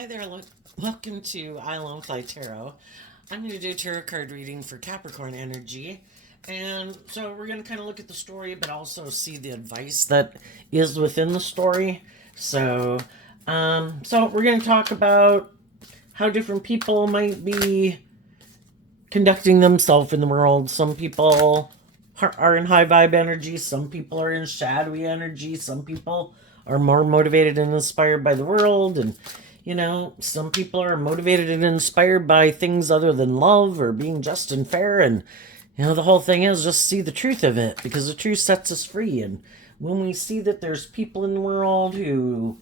Hi there, welcome to I Lone Fly Tarot. I'm going to do a tarot card reading for Capricorn energy. And so we're going to kind of look at the story, but also see the advice that is within the story. So we're going to talk about how different people might be conducting themselves in the world. Some people are in high vibe energy, some people are in shadowy energy, some people are more motivated and inspired by the world, and some people are motivated and inspired by things other than love or being just and fair. And the whole thing is just see the truth of it, because the truth sets us free. And when we see that there's people in the world who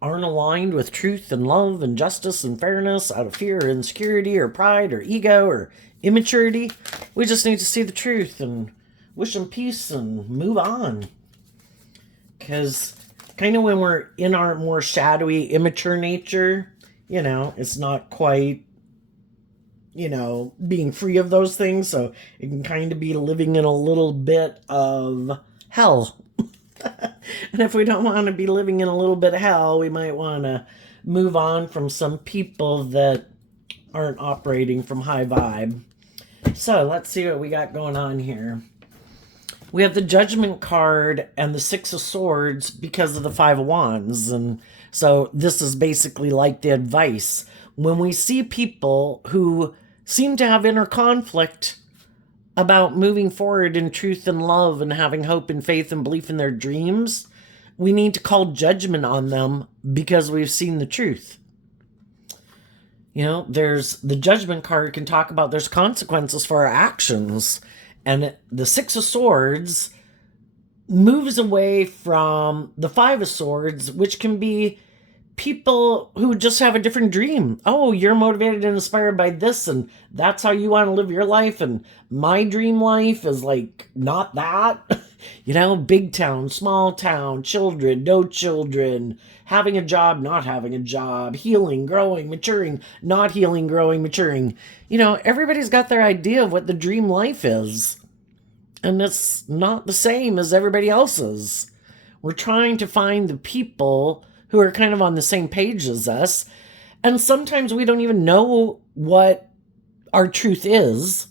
aren't aligned with truth and love and justice and fairness out of fear or insecurity or pride or ego or immaturity, we just need to see the truth and wish them peace and move on. Because kind of when we're in our more shadowy, immature nature, it's not quite, being free of those things. So it can kind of be living in a little bit of hell. And if we don't want to be living in a little bit of hell, we might want to move on from some people that aren't operating from high vibe. So let's see what we got going on here. We have the Judgment card and the Six of Swords because of the Five of Wands. And so this is basically like the advice. When we see people who seem to have inner conflict about moving forward in truth and love and having hope and faith and belief in their dreams, we need to call judgment on them because we've seen the truth. There's the Judgment card can talk about there's consequences for our actions. And the Six of Swords moves away from the Five of Swords, which can be people who just have a different dream. Oh, you're motivated and inspired by this, and that's how you want to live your life, and my dream life is like not that. Big town, small town, children, no children, having a job, not having a job, healing, growing, maturing, not healing, growing, maturing. Everybody's got their idea of what the dream life is, and it's not the same as everybody else's. We're trying to find the people who are kind of on the same page as us. And sometimes we don't even know what our truth is.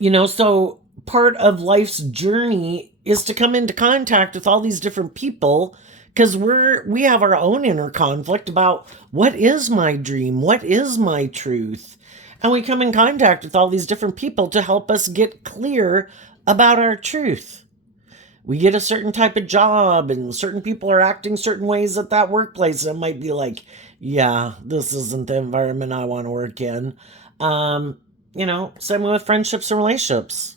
So part of life's journey is to come into contact with all these different people, because we have our own inner conflict about what is my dream, what is my truth. And we come in contact with all these different people to help us get clear about our truth. We get a certain type of job and certain people are acting certain ways at that workplace. And it might be like, yeah, this isn't the environment I want to work in. Same with friendships and relationships.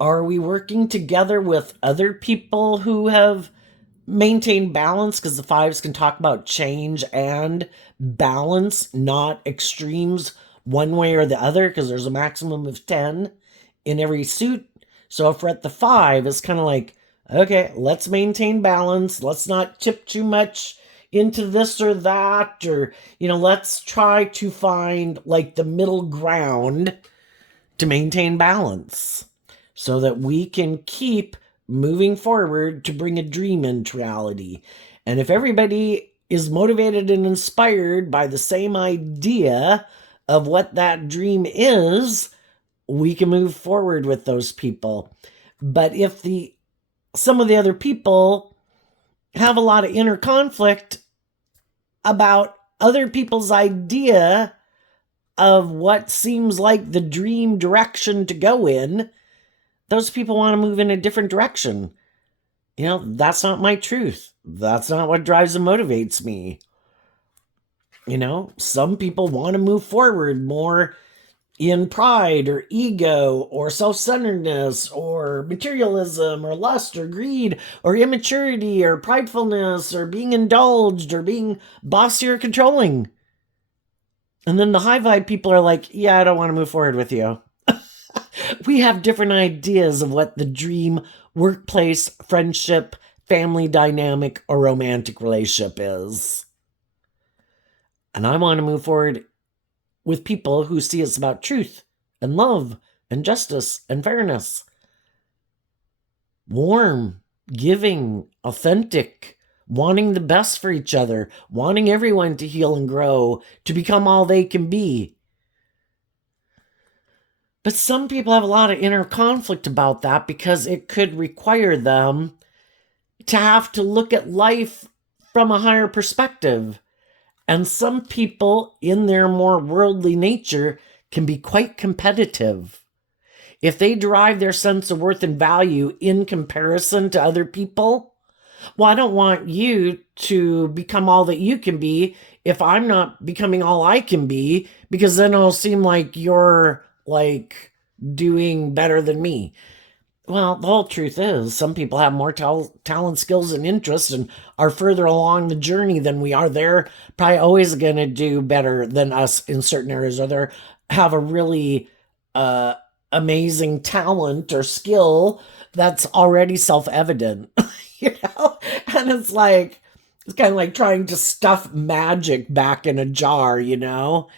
Are we working together with other people who have maintained balance? Because the fives can talk about change and balance, not extremes one way or the other, because there's a maximum of 10 in every suit. So if we're at the 5, it's kind of like, okay, let's maintain balance. Let's not tip too much into this or that, or, let's try to find like the middle ground to maintain balance so that we can keep moving forward to bring a dream into reality. And if everybody is motivated and inspired by the same idea of what that dream is, we can move forward with those people. But if some of the other people have a lot of inner conflict about other people's idea of what seems like the dream direction to go in, those people want to move in a different direction. That's not my truth. That's not what drives and motivates me. Some people want to move forward more in pride or ego or self-centeredness or materialism or lust or greed or immaturity or pridefulness or being indulged or being bossy or controlling. And then the high vibe people are like, yeah, I don't want to move forward with you. We have different ideas of what the dream workplace, friendship, family dynamic, or romantic relationship is. And I want to move forward with people who see it's about truth and love and justice and fairness. Warm, giving, authentic, wanting the best for each other, wanting everyone to heal and grow, to become all they can be. But some people have a lot of inner conflict about that because it could require them to have to look at life from a higher perspective. And some people, in their more worldly nature, can be quite competitive. If they derive their sense of worth and value in comparison to other people, well, I don't want you to become all that you can be if I'm not becoming all I can be, because then it'll seem like you're like doing better than me. Well, the whole truth is, some people have more talent, skills, and interests and are further along the journey than we are. They're probably always going to do better than us in certain areas, or they have a really uh, amazing talent or skill that's already self-evident, you know? And it's kind of like trying to stuff magic back in a jar, you know?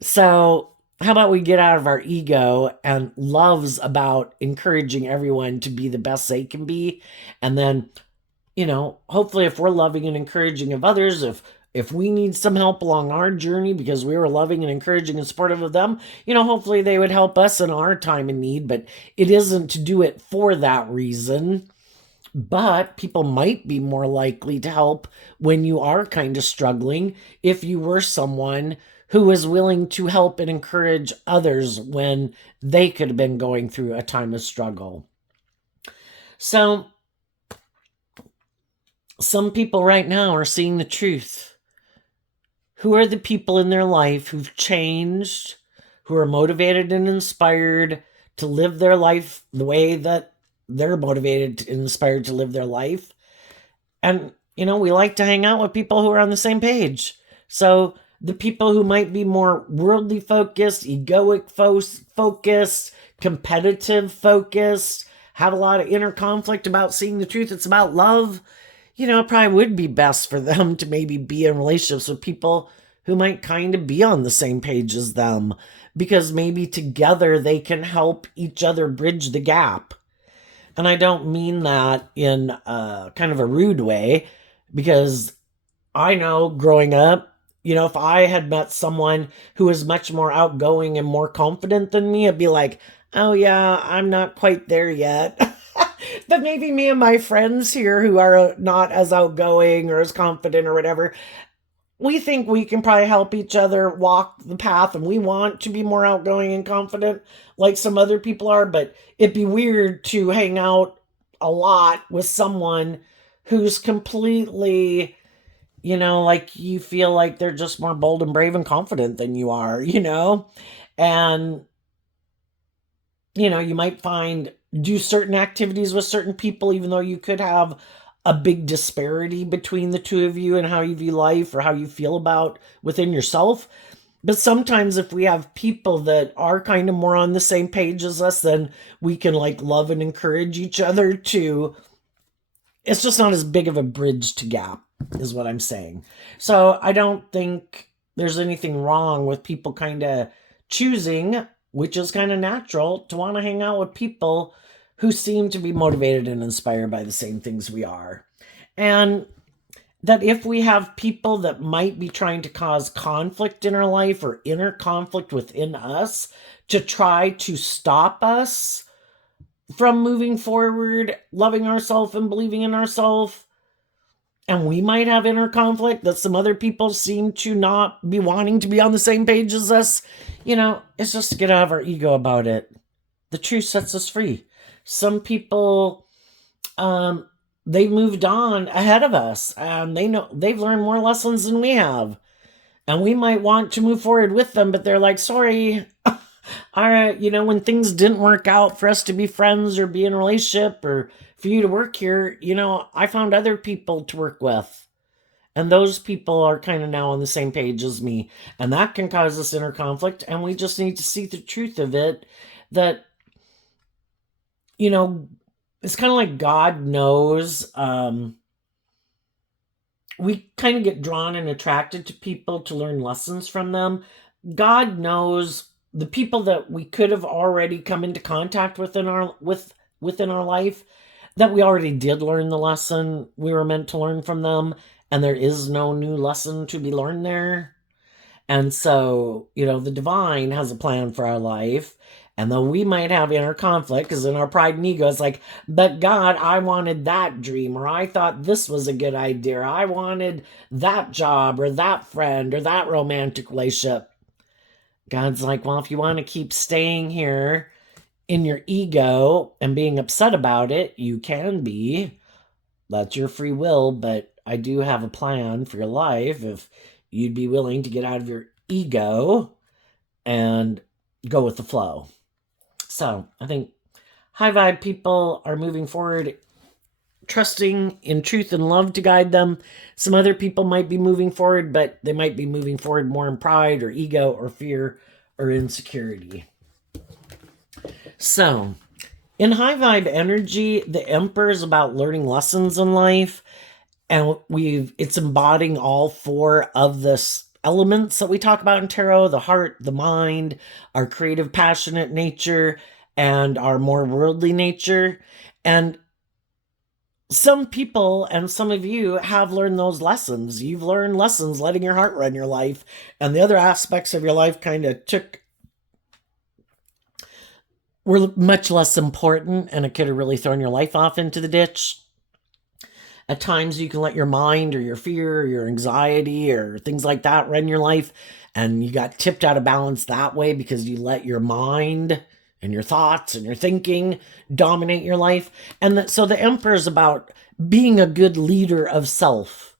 So, how about we get out of our ego and love's about encouraging everyone to be the best they can be? And then, hopefully if we're loving and encouraging of others, if we need some help along our journey because we were loving and encouraging and supportive of them, hopefully they would help us in our time of need, but it isn't to do it for that reason. But people might be more likely to help when you are kind of struggling if you were someone who was willing to help and encourage others when they could have been going through a time of struggle. So, some people right now are seeing the truth. Who are the people in their life who've changed, who are motivated and inspired to live their life the way that they're motivated and inspired to live their life? And, we like to hang out with people who are on the same page. So, the people who might be more worldly focused, egoic focused, competitive focused, have a lot of inner conflict about seeing the truth, it's about love, it probably would be best for them to maybe be in relationships with people who might kind of be on the same page as them, because maybe together they can help each other bridge the gap. And I don't mean that in kind of a rude way, because I know growing up, if I had met someone who was much more outgoing and more confident than me, I'd be like, oh yeah, I'm not quite there yet. But maybe me and my friends here who are not as outgoing or as confident or whatever, we think we can probably help each other walk the path, and we want to be more outgoing and confident like some other people are, but it'd be weird to hang out a lot with someone who's completely, like you feel like they're just more bold and brave and confident than you are, and you might do certain activities with certain people, even though you could have a big disparity between the two of you and how you view life or how you feel about within yourself. But sometimes if we have people that are kind of more on the same page as us, then we can like love and encourage each other to, it's just not as big of a bridge to gap, is what I'm saying. So I don't think there's anything wrong with people kind of choosing, which is kind of natural, to want to hang out with people who seem to be motivated and inspired by the same things we are. And that if we have people that might be trying to cause conflict in our life or inner conflict within us to try to stop us from moving forward, loving ourselves and believing in ourselves, and we might have inner conflict that some other people seem to not be wanting to be on the same page as us, it's just to get out of our ego about it. The truth sets us free. Some people, they've moved on ahead of us, and they know they've learned more lessons than we have. And we might want to move forward with them, but they're like, sorry, when things didn't work out for us to be friends or be in a relationship or for you to work here, I found other people to work with. And those people are kind of now on the same page as me. And that can cause us inner conflict. And we just need to see the truth of it, that, it's kind of like God knows. We kind of get drawn and attracted to people to learn lessons from them. God knows the people that we could have already come into contact with within our life, that we already did learn the lesson we were meant to learn from them, and there is no new lesson to be learned there. And so, the divine has a plan for our life. And though we might have inner conflict, because in our pride and ego, it's like, but God, I wanted that dream, or I thought this was a good idea, or I wanted that job, or that friend, or that romantic relationship. God's like, well, if you want to keep staying here in your ego and being upset about it, you can be. That's your free will, but I do have a plan for your life if you'd be willing to get out of your ego and go with the flow. So I think high vibe people are moving forward, trusting in truth and love to guide them. Some other people might be moving forward, but they might be moving forward more in pride or ego or fear or insecurity. So in high vibe energy, the Emperor is about learning lessons in life, and it's embodying all four of this elements that we talk about in tarot: the heart, the mind, our creative, passionate nature, and our more worldly nature. And some people and some of you have learned those lessons. You've learned lessons letting your heart run your life, and the other aspects of your life kind of were much less important, and it could have really thrown your life off into the ditch. At times you can let your mind or your fear or your anxiety or things like that run your life, and you got tipped out of balance that way because you let your mind and your thoughts and your thinking dominate your life. And so the Emperor is about being a good leader of self.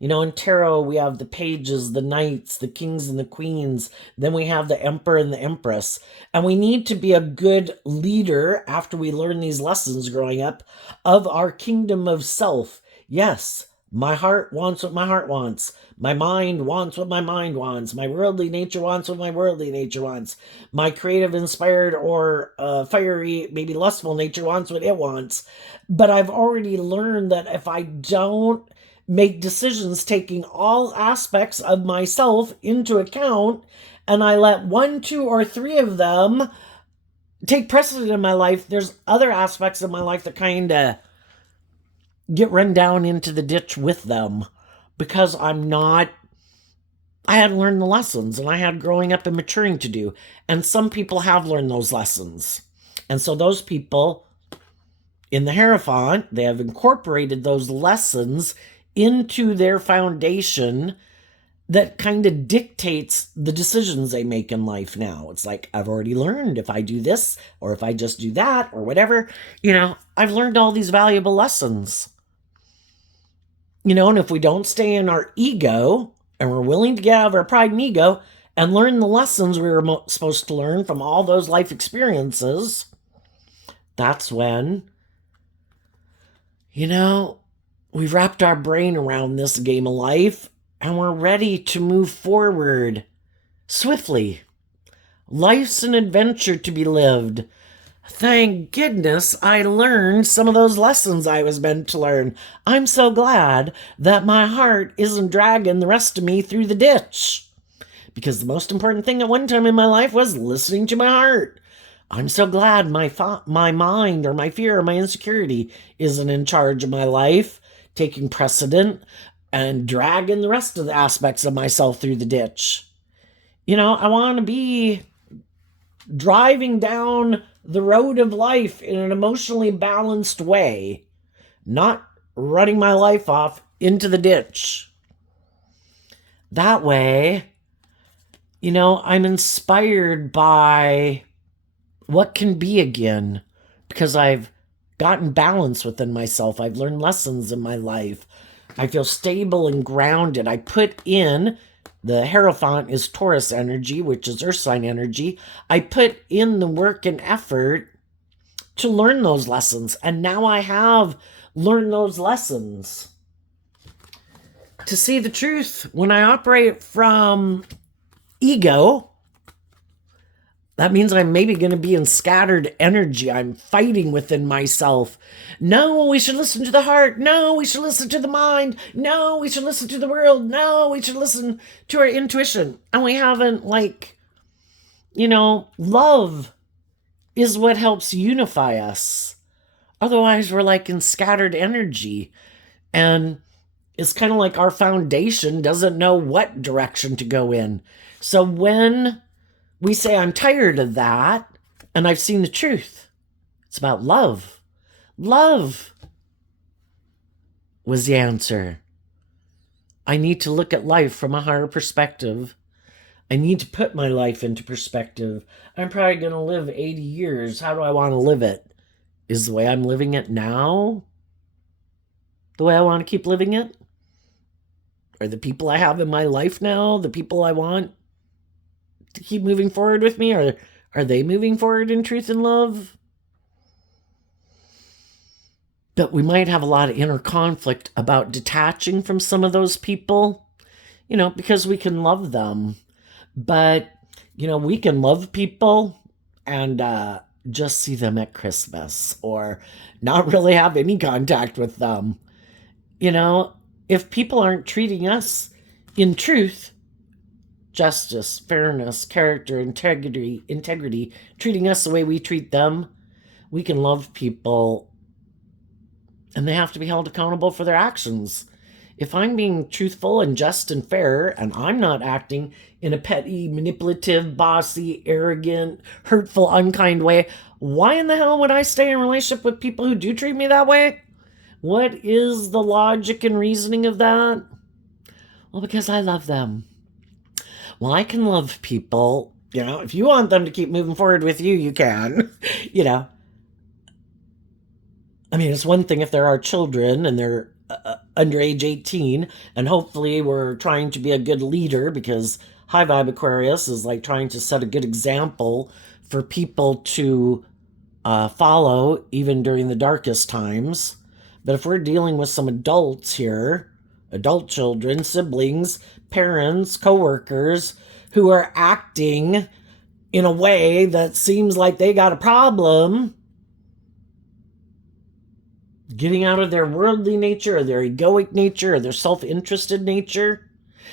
In tarot, we have the pages, the knights, the kings and the queens. Then we have the Emperor and the Empress. And we need to be a good leader after we learn these lessons growing up of our kingdom of self. Yes, my heart wants what my heart wants. My mind wants what my mind wants. My worldly nature wants what my worldly nature wants. My creative, inspired, or fiery, maybe lustful nature wants what it wants. But I've already learned that if I don't make decisions taking all aspects of myself into account, and I let 1, 2, or 3 of them take precedent in my life, there's other aspects of my life that kind of get run down into the ditch with them, because I had learned the lessons, and I had growing up and maturing to do. And some people have learned those lessons. And so those people in the Hierophant, they have incorporated those lessons into their foundation that kind of dictates the decisions they make in life now. It's like, I've already learned if I do this, or if I just do that, or whatever, I've learned all these valuable lessons. And if we don't stay in our ego, and we're willing to get out of our pride and ego and learn the lessons we were supposed to learn from all those life experiences, that's when, we've wrapped our brain around this game of life, and we're ready to move forward swiftly. Life's an adventure to be lived. Thank goodness I learned some of those lessons I was meant to learn. I'm so glad that my heart isn't dragging the rest of me through the ditch. Because the most important thing at one time in my life was listening to my heart. I'm so glad my mind or my fear or my insecurity isn't in charge of my life, taking precedent and dragging the rest of the aspects of myself through the ditch. I want to be driving down the road of life in an emotionally balanced way, not running my life off into the ditch. That way, I'm inspired by what can be again, because I've gotten balance within myself. I've learned lessons in my life. I feel stable and grounded. I put in, the Hierophant is Taurus energy, which is Earth sign energy. I put in the work and effort to learn those lessons. And now I have learned those lessons. To see the truth, when I operate from ego, that means I'm maybe going to be in scattered energy. I'm fighting within myself. No, we should listen to the heart. No, we should listen to the mind. No, we should listen to the world. No, we should listen to our intuition. And we haven't, love is what helps unify us. Otherwise, we're like in scattered energy. And it's kind of like our foundation doesn't know what direction to go in. So when we say, I'm tired of that, and I've seen the truth, it's about love. Love was the answer. I need to look at life from a higher perspective. I need to put my life into perspective. I'm probably going to live 80 years. How do I want to live it? Is the way I'm living it now the way I want to keep living it? Are the people I have in my life now the people I want to keep moving forward with me? Are they moving forward in truth and love? But we might have a lot of inner conflict about detaching from some of those people, because we can love them. But, we can love people and just see them at Christmas or not really have any contact with them. If people aren't treating us in truth, justice, fairness, character, integrity, treating us the way we treat them, we can love people and they have to be held accountable for their actions. If I'm being truthful and just and fair and I'm not acting in a petty, manipulative, bossy, arrogant, hurtful, unkind way, why in the hell would I stay in a relationship with people who do treat me that way? What is the logic and reasoning of that? Well, because I love them. Well, I can love people. If you want them to keep moving forward with you, you can. It's one thing if there are children and they're under age 18, and hopefully we're trying to be a good leader because High Vibe Aquarius is like trying to set a good example for people to follow even during the darkest times. But if we're dealing with some adults here, adult children, siblings, parents, coworkers who are acting in a way that seems like they got a problem, getting out of their worldly nature or their egoic nature or their self-interested nature.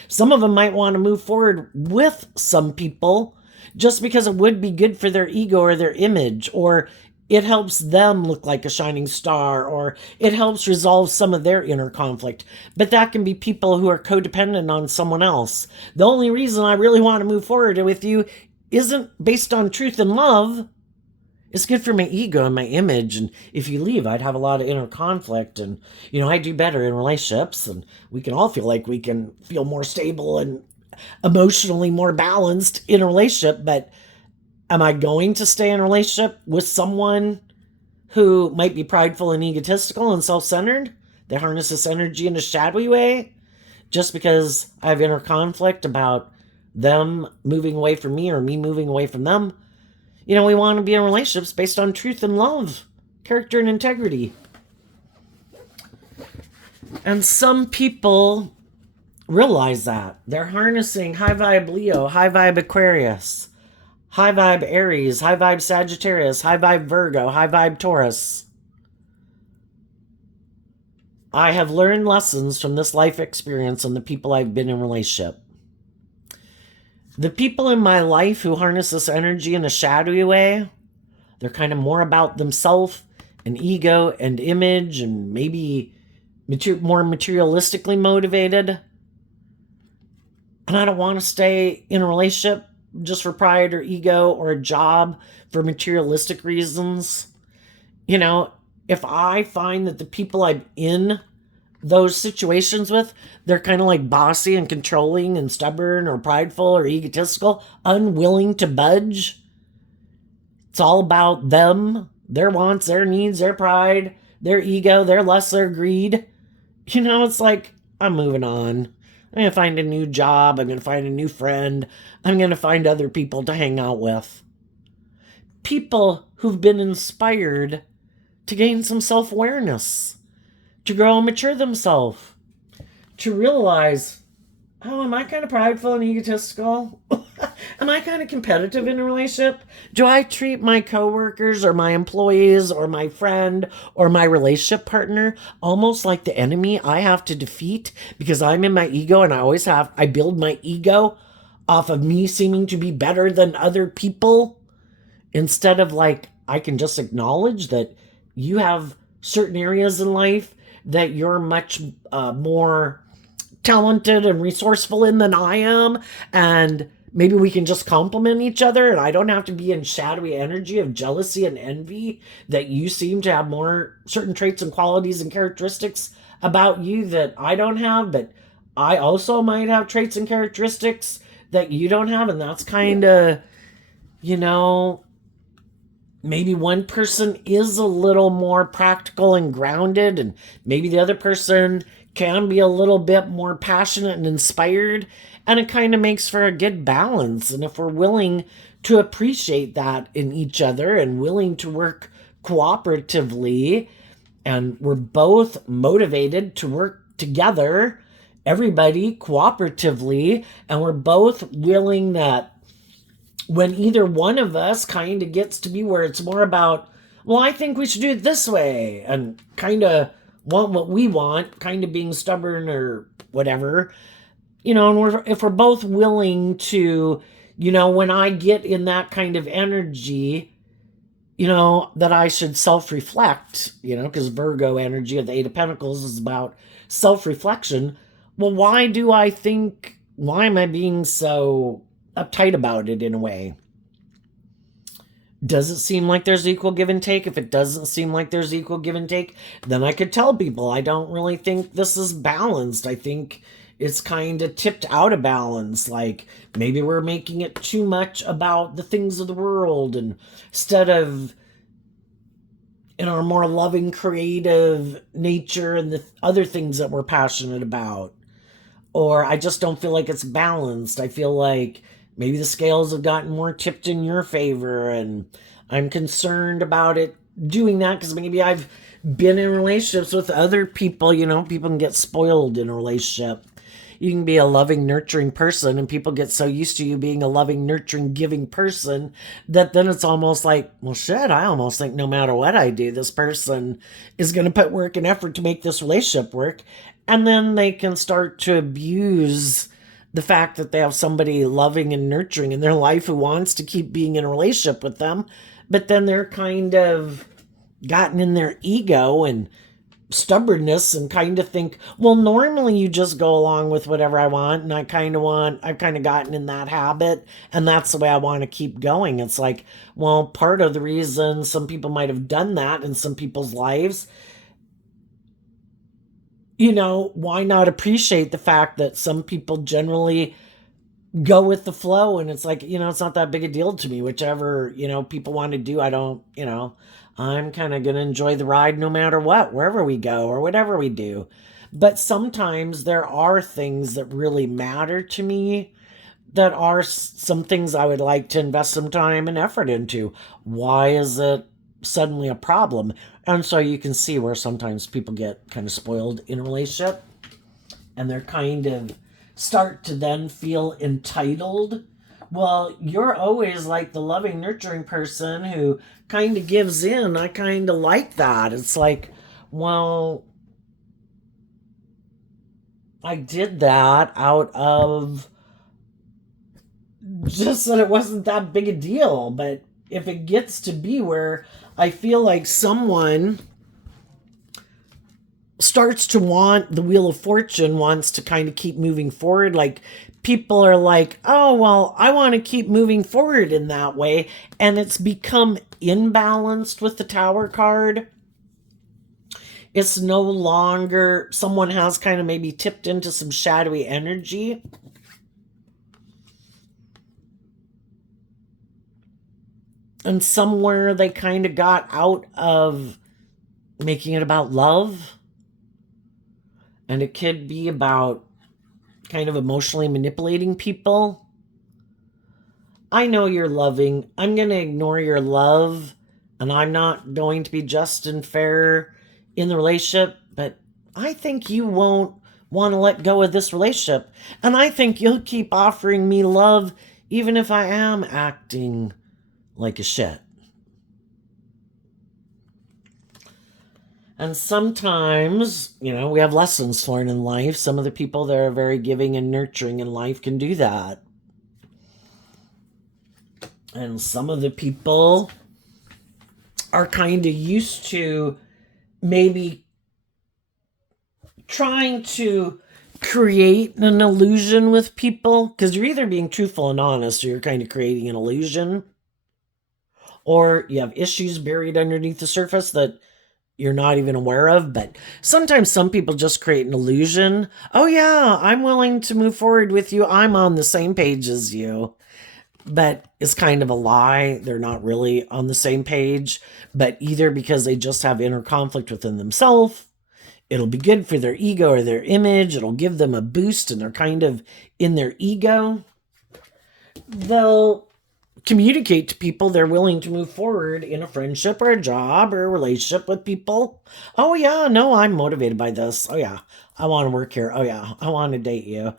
Some of them might want to move forward with some people just because it would be good for their ego or their image, or it helps them look like a shining star, or it helps resolve some of their inner conflict. But that can be people who are codependent on someone else. The only reason I really want to move forward with you isn't based on truth and love. It's good for my ego and my image. And if you leave, I'd have a lot of inner conflict. And, I do better in relationships. And we can all feel like we can feel more stable and emotionally more balanced in a relationship. But am I going to stay in a relationship with someone who might be prideful and egotistical and self-centered? They harness this energy in a shadowy way just because I have inner conflict about them moving away from me or me moving away from them? We want to be in relationships based on truth and love, character and integrity. And some people realize that. They're harnessing high vibe Leo, high vibe Aquarius, high vibe Aries, high vibe Sagittarius, high vibe Virgo, high vibe Taurus. I have learned lessons from this life experience and the people I've been in relationship. The people in my life who harness this energy in a shadowy way, they're kind of more about themselves and ego and image and maybe more materialistically motivated. And I don't want to stay in a relationship just for pride or ego or a job for materialistic reasons. If I find that the people I'm in those situations with, they're kind of like bossy and controlling and stubborn or prideful or egotistical, unwilling to budge. It's all about them, their wants, their needs, their pride, their ego, their lust, their greed. It's like, I'm moving on. I'm going to find a new job. I'm going to find a new friend. I'm going to find other people to hang out with. People who've been inspired to gain some self-awareness, to grow and mature themselves, to realize, am I kind of prideful and egotistical? Am I kind of competitive in a relationship? Do I treat my coworkers or my employees or my friend or my relationship partner almost like the enemy I have to defeat because I'm in my ego and I build my ego off of me seeming to be better than other people instead of like, I can just acknowledge that you have certain areas in life that you're much more talented and resourceful in than I am, and maybe we can just compliment each other, and I don't have to be in shadowy energy of jealousy and envy that you seem to have more certain traits and qualities and characteristics about you that I don't have, but I also might have traits and characteristics that you don't have, and that's kind of, you know, maybe one person is a little more practical and grounded, and maybe the other person can be a little bit more passionate and inspired, and it kind of makes for a good balance. And if we're willing to appreciate that in each other and willing to work cooperatively, and we're both motivated to work together, everybody cooperatively, and we're both willing that when either one of us kind of gets to be where it's more about, well, I think we should do it this way, and kind of want what we want, kind of being stubborn or whatever, and if we're both willing to, when I get in that kind of energy, that I should self-reflect, because Virgo energy of the Eight of Pentacles is about self-reflection. Well, why am I being so uptight about it in a way? Does it seem like there's equal give and take? If it doesn't seem like there's equal give and take, then I could tell people I don't really think this is balanced. I think it's kind of tipped out of balance. Like maybe we're making it too much about the things of the world, and instead of in our more loving, creative nature and the other things that we're passionate about. Or I just don't feel like it's balanced. I feel like maybe the scales have gotten more tipped in your favor, and I'm concerned about it doing that because maybe I've been in relationships with other people. People can get spoiled in a relationship. You can be a loving, nurturing person, and people get so used to you being a loving, nurturing, giving person that then it's almost like, well, shit, I almost think no matter what I do, this person is going to put work and effort to make this relationship work. And then they can start to abuse the fact that they have somebody loving and nurturing in their life who wants to keep being in a relationship with them. But then they're kind of gotten in their ego and stubbornness and kind of think, well, normally you just go along with whatever I want, and I've kind of gotten in that habit, and that's the way I want to keep going. It's like, well, part of the reason some people might have done that in some people's lives, why not appreciate the fact that some people generally go with the flow, and it's like, it's not that big a deal to me. Whichever, people want to do, I don't, I'm kind of going to enjoy the ride no matter what, wherever we go or whatever we do. But sometimes there are things that really matter to me, that are some things I would like to invest some time and effort into. Why is it suddenly a problem? And so you can see where sometimes people get kind of spoiled in a relationship, and they're kind of start to then feel entitled. Well, you're always like the loving, nurturing person who kind of gives in. I kind of like that. It's like, well, I did that out of just that it wasn't that big a deal. But if it gets to be where I feel like someone starts to want the Wheel of Fortune, wants to kind of keep moving forward, like people are like, oh, well, I want to keep moving forward in that way, and it's become imbalanced with the Tower card. It's no longer, someone has kind of maybe tipped into some shadowy energy. And somewhere they kind of got out of making it about love. And it could be about kind of emotionally manipulating people. I know you're loving. I'm going to ignore your love, and I'm not going to be just and fair in the relationship, but I think you won't want to let go of this relationship. And I think you'll keep offering me love even if I am acting like a shit. And sometimes, we have lessons to learn in life. Some of the people that are very giving and nurturing in life can do that. And some of the people are kind of used to maybe trying to create an illusion with people, because you're either being truthful and honest or you're kind of creating an illusion, or you have issues buried underneath the surface that you're not even aware of. But sometimes some people just create an illusion. Oh yeah, I'm willing to move forward with you, I'm on the same page as you. But it's kind of a lie. They're not really on the same page, but either because they just have inner conflict within themselves, it'll be good for their ego or their image, it'll give them a boost and they're kind of in their ego, they'll communicate to people they're willing to move forward in a friendship or a job or a relationship with people. Oh yeah, no, I'm motivated by this. Oh yeah, I want to work here. Oh yeah, I want to date you.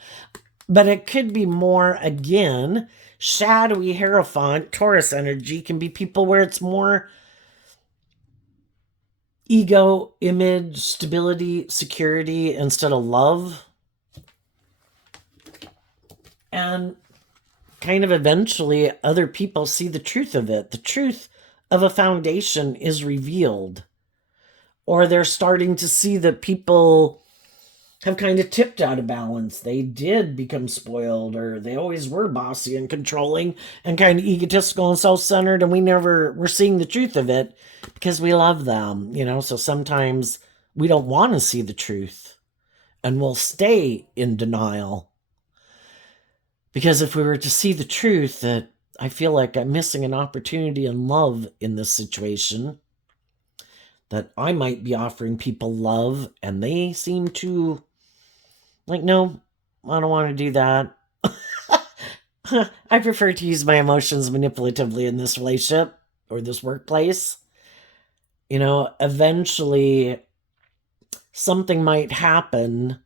But it could be more, again, shadowy Hierophant, Taurus energy can be people where it's more ego, image, stability, security instead of love. And kind of eventually other people see the truth of it. The truth of a foundation is revealed. Or they're starting to see that people have kind of tipped out of balance. They did become spoiled, or they always were bossy and controlling and kind of egotistical and self-centered, and we never were seeing the truth of it because we love them, so sometimes we don't want to see the truth and we'll stay in denial. Because if we were to see the truth that I feel like I'm missing an opportunity in love in this situation, that I might be offering people love and they seem to like, no, I don't want to do that. I prefer to use my emotions manipulatively in this relationship or this workplace. Eventually something might happen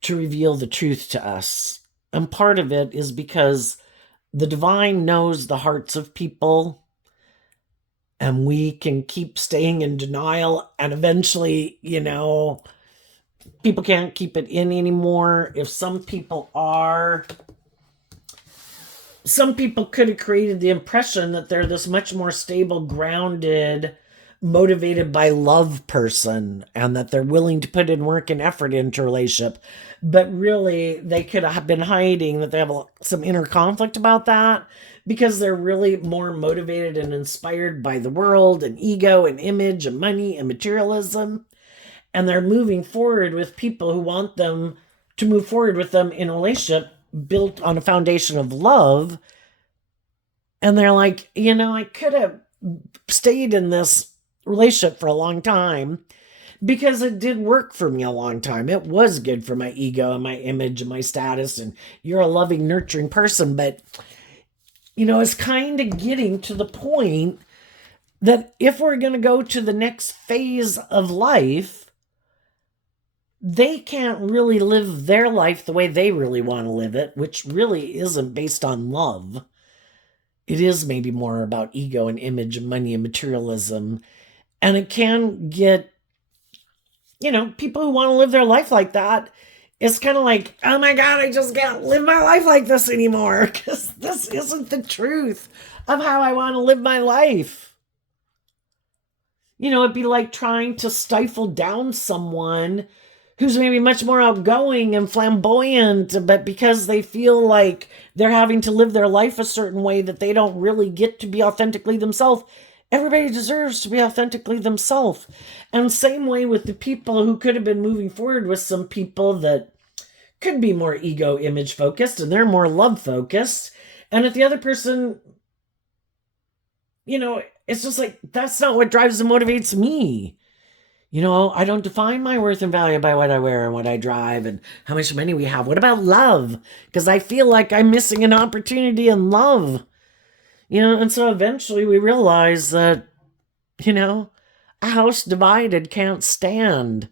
to reveal the truth to us. And part of it is because the divine knows the hearts of people, and we can keep staying in denial, and eventually, people can't keep it in anymore. If some people could have created the impression that they're this much more stable, grounded, motivated by love person, and that they're willing to put in work and effort into a relationship. But really, they could have been hiding that they have some inner conflict about that, because they're really more motivated and inspired by the world and ego and image and money and materialism. And they're moving forward with people who want them to move forward with them in a relationship built on a foundation of love. And they're like, I could have stayed in this relationship for a long time because it did work for me a long time. It was good for my ego and my image and my status. And you're a loving, nurturing person. But, it's kind of getting to the point that if we're going to go to the next phase of life, they can't really live their life the way they really want to live it, which really isn't based on love. It is maybe more about ego and image and money and materialism. And it can get, people who want to live their life like that, it's kind of like, oh my God, I just can't live my life like this anymore because this isn't the truth of how I want to live my life. It'd be like trying to stifle down someone who's maybe much more outgoing and flamboyant, but because they feel like they're having to live their life a certain way that they don't really get to be authentically themselves. Everybody deserves to be authentically themselves. And same way with the people who could have been moving forward with some people that could be more ego image focused and they're more love focused. And if the other person, it's just like, that's not what drives and motivates me. I don't define my worth and value by what I wear and what I drive and how much money we have. What about love? Because I feel like I'm missing an opportunity in love. And so eventually we realize that, a house divided can't stand.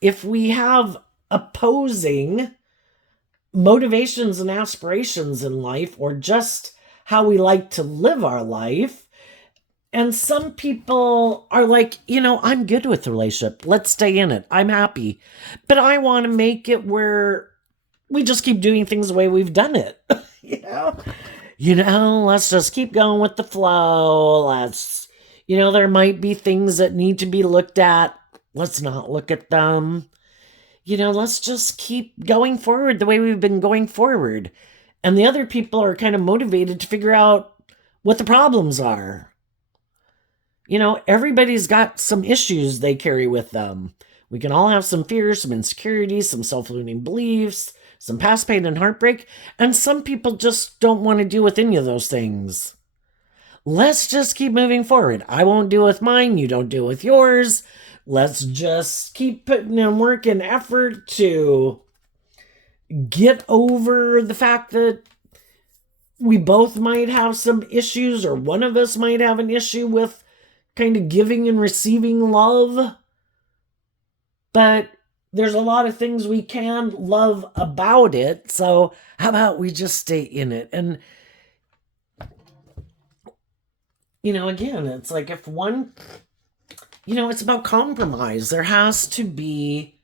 If we have opposing motivations and aspirations in life, or just how we like to live our life, and some people are like, I'm good with the relationship. Let's stay in it. I'm happy. But I want to make it where we just keep doing things the way we've done it. Let's just keep going with the flow. Let's, There might be things that need to be looked at. Let's not look at them. Let's just keep going forward the way we've been going forward. And the other people are kind of motivated to figure out what the problems are. Everybody's got some issues they carry with them. We can all have some fears, some insecurities, some self limiting beliefs, some past pain and heartbreak, and some people just don't want to deal with any of those things. Let's just keep moving forward. I won't deal with mine, you don't deal with yours. Let's just keep putting in work and effort to get over the fact that we both might have some issues, or one of us might have an issue with kind of giving and receiving love. But there's a lot of things we can love about it. So how about we just stay in it? And, again, it's like if one, it's about compromise. There has to be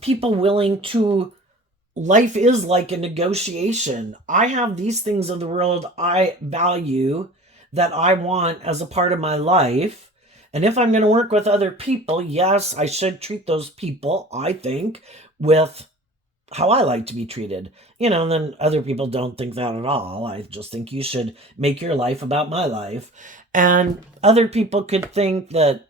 people willing to, life is like a negotiation. I have these things in the world I value that I want as a part of my life. And if I'm going to work with other people, yes, I should treat those people, I think, with how I like to be treated. And then other people don't think that at all. I just think you should make your life about my life. And other people could think that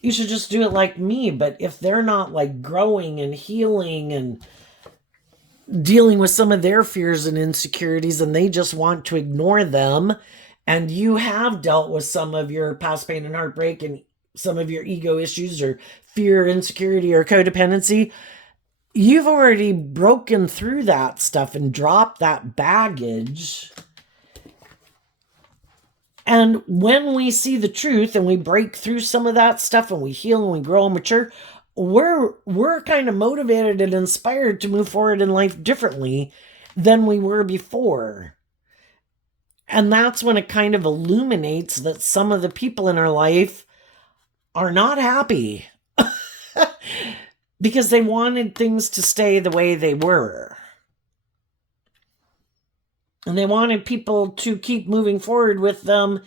you should just do it like me. But if they're not like growing and healing and dealing with some of their fears and insecurities, and they just want to ignore them, and you have dealt with some of your past pain and heartbreak and some of your ego issues or fear, insecurity, or codependency, you've already broken through that stuff and dropped that baggage. And when we see the truth and we break through some of that stuff and we heal and we grow and mature, we're kind of motivated and inspired to move forward in life differently than we were before. And that's when it kind of illuminates that some of the people in our life are not happy because they wanted things to stay the way they were. And they wanted people to keep moving forward with them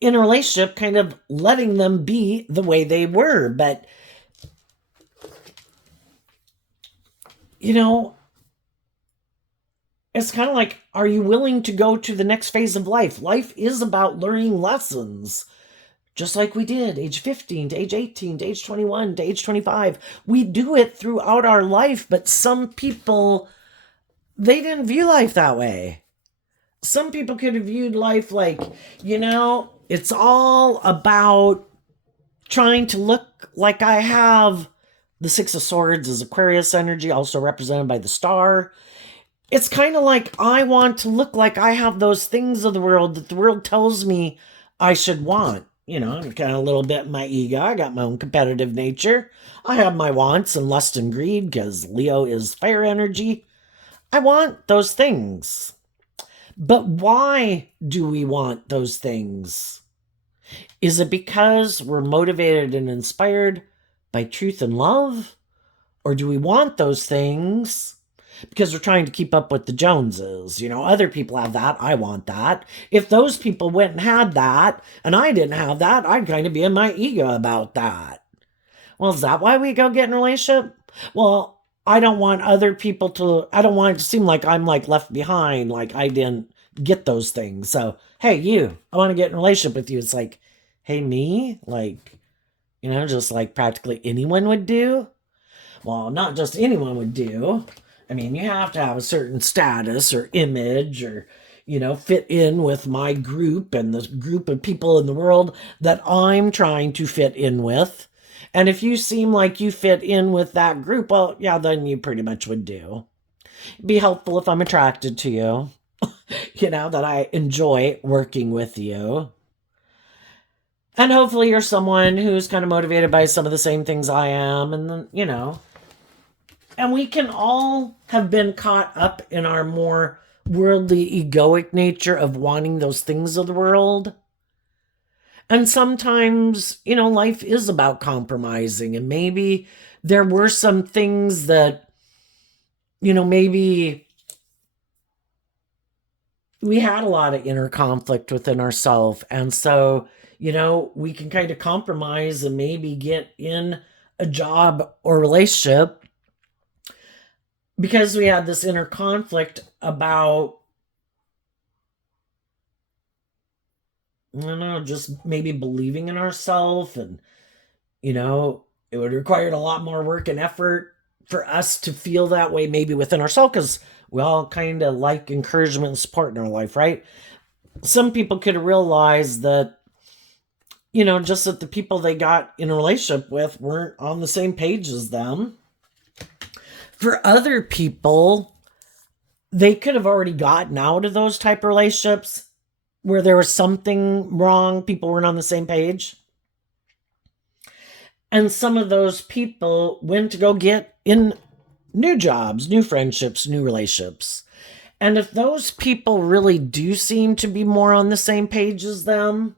in a relationship, kind of letting them be the way they were. But, it's kind of like, are you willing to go to the next phase of life? Life is about learning lessons. Just like we did, age 15 to age 18 to age 21 to age 25. We do it throughout our life, but some people, they didn't view life that way. Some people could have viewed life like, it's all about trying to look like I have the Six of Swords is Aquarius energy, also represented by the star. It's kind of like I want to look like I have those things of the world that the world tells me I should want. I'm kind of a little bit in my ego. I got my own competitive nature. I have my wants and lust and greed because Leo is fire energy. I want those things. But why do we want those things? Is it because we're motivated and inspired by truth and love? Or do we want those things because we're trying to keep up with the Joneses? Other people have that. I want that. If those people went and had that and I didn't have that, I'd kind of be in my ego about that. Well, is that why we go get in a relationship? Well, I don't want other people to, I don't want it to seem like I'm like left behind, like I didn't get those things. So, hey, you, I want to get in a relationship with you. It's like, hey, me? Like, just like practically anyone would do. Well, not just anyone would do. I mean, you have to have a certain status or image or, fit in with my group and the group of people in the world that I'm trying to fit in with. And if you seem like you fit in with that group, well, yeah, then you pretty much would do. It'd be helpful if I'm attracted to you, that I enjoy working with you. And hopefully you're someone who's kind of motivated by some of the same things I am. And then, and we can all have been caught up in our more worldly, egoic nature of wanting those things of the world. And sometimes, life is about compromising. And maybe there were some things that, maybe we had a lot of inner conflict within ourselves. And so, we can kind of compromise and maybe get in a job or relationship because we had this inner conflict about, I don't know, just maybe believing in ourselves. And, it would require a lot more work and effort for us to feel that way, maybe within ourselves, because we all kind of like encouragement and support in our life, right? Some people could realize that, just that the people they got in a relationship with weren't on the same page as them. For other people, they could have already gotten out of those type of relationships where there was something wrong, people weren't on the same page. And some of those people went to go get in new jobs, new friendships, new relationships. And if those people really do seem to be more on the same page as them,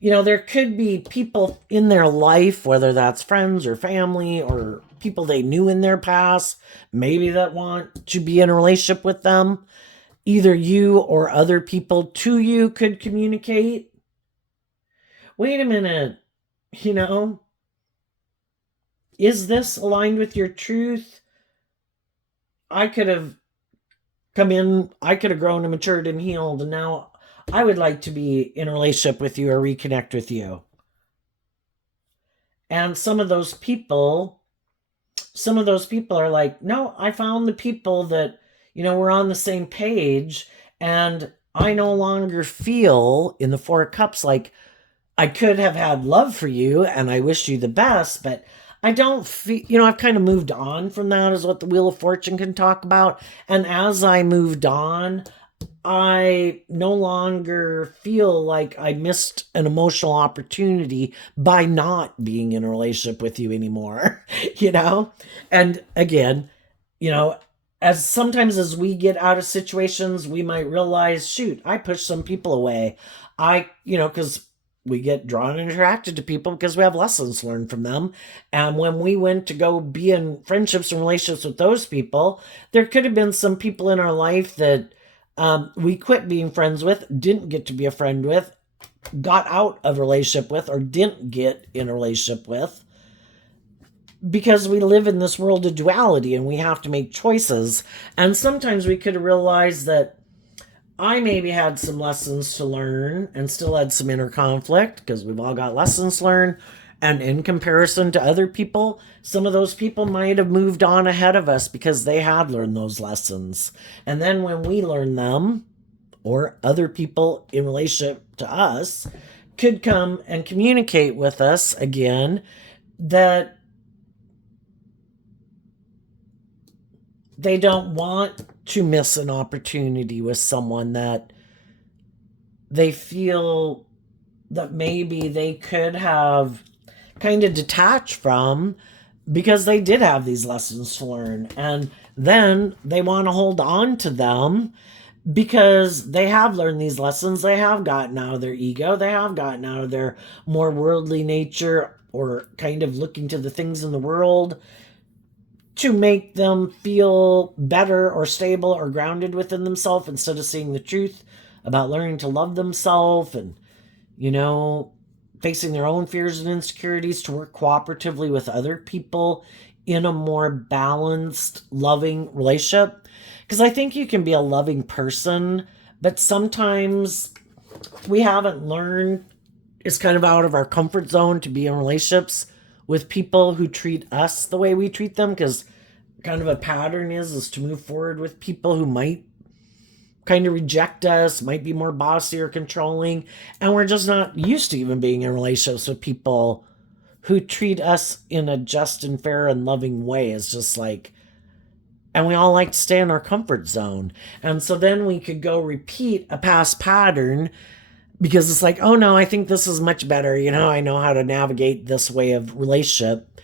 there could be people in their life, whether that's friends or family or people they knew in their past, maybe that want to be in a relationship with them. Either you or other people to you could communicate. Wait a minute, you know, is this aligned with your truth? I could have I could have grown and matured and healed, and now I would like to be in a relationship with you or reconnect with you. And some of those people are like, no, I found the people that, we're on the same page. And I no longer feel in the Four of Cups like I could have had love for you and I wish you the best, but I don't feel, I've kind of moved on from that, is what the Wheel of Fortune can talk about. And as I moved on, I no longer feel like I missed an emotional opportunity by not being in a relationship with you anymore, you know? And again, you know, as sometimes as we get out of situations, we might realize, shoot, I pushed some people away. Because we get drawn and attracted to people because we have lessons learned from them. And when we went to go be in friendships and relationships with those people, there could have been some people in our life that we quit being friends with, didn't get to be a friend with, got out of a relationship with, or didn't get in a relationship with, because we live in this world of duality and we have to make choices. And sometimes we could realize that I maybe had some lessons to learn and still had some inner conflict, because we've all got lessons learned. And in comparison to other people, some of those people might have moved on ahead of us because they had learned those lessons. And then when we learn them, or other people in relationship to us could come and communicate with us again, that they don't want to miss an opportunity with someone that they feel that maybe they could have kind of detached from, because they did have these lessons to learn. And then they want to hold on to them because they have learned these lessons. They have gotten out of their ego. They have gotten out of their more worldly nature, or kind of looking to the things in the world to make them feel better or stable or grounded within themselves, instead of seeing the truth about learning to love themselves and, facing their own fears and insecurities, to work cooperatively with other people in a more balanced, loving relationship. Because I think you can be a loving person, but sometimes we haven't learned, it's kind of out of our comfort zone to be in relationships with people who treat us the way we treat them, because kind of a pattern is to move forward with people who might kind of reject us, might be more bossy or controlling, and we're just not used to even being in relationships with people who treat us in a just and fair and loving way. It's just like, and we all like to stay in our comfort zone. And so then we could go repeat a past pattern, because it's like, oh no, I think this is much better. I know how to navigate this way of relationship.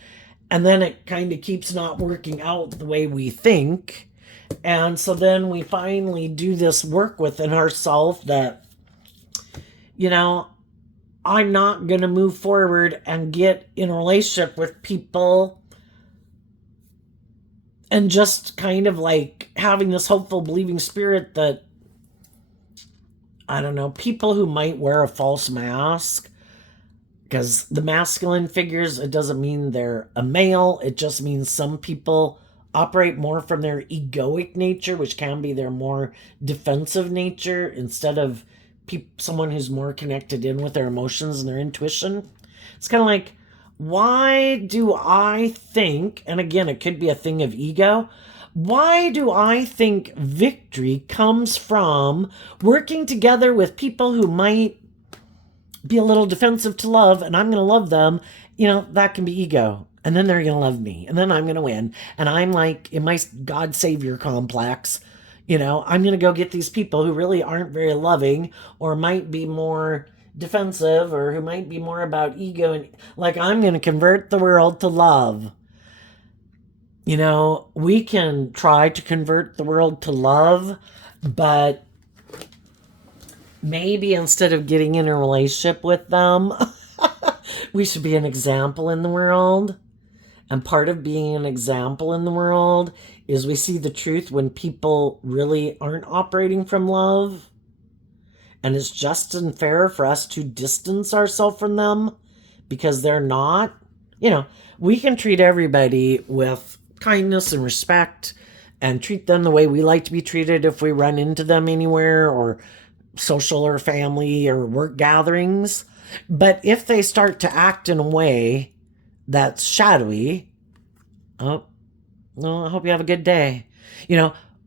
And then it kind of keeps not working out the way we think. And so then we finally do this work within ourselves that, I'm not going to move forward and get in a relationship with people and just kind of like having this hopeful, believing spirit that I don't know, people who might wear a false mask, because the masculine figures, it doesn't mean they're a male. It just means some people operate more from their egoic nature, which can be their more defensive nature, instead of someone who's more connected in with their emotions and their intuition. It's kind of like, why do I think, and again, it could be a thing of ego, why do I think victory comes from working together with people who might be a little defensive to love, and I'm going to love them? That can be ego. And then they're going to love me, and then I'm going to win. And I'm like, in my God Savior complex, I'm going to go get these people who really aren't very loving, or might be more defensive, or who might be more about ego. And like, I'm going to convert the world to love. We can try to convert the world to love, but maybe instead of getting in a relationship with them, we should be an example in the world. And part of being an example in the world is we see the truth when people really aren't operating from love. And it's just and fair for us to distance ourselves from them because they're not. We can treat everybody with kindness and respect and treat them the way we like to be treated if we run into them anywhere, or social or family or work gatherings. But if they start to act in a way that's shadowy, oh, no, I hope you have a good day.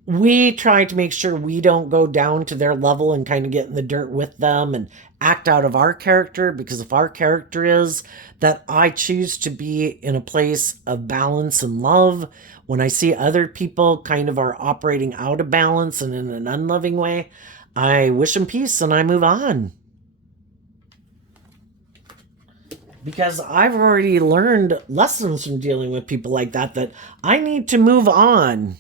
We try to make sure we don't go down to their level and kind of get in the dirt with them and act out of our character, because if our character is that I choose to be in a place of balance and love, when I see other people kind of are operating out of balance and in an unloving way, I wish them peace and I move on. Because I've already learned lessons from dealing with people like that I need to move on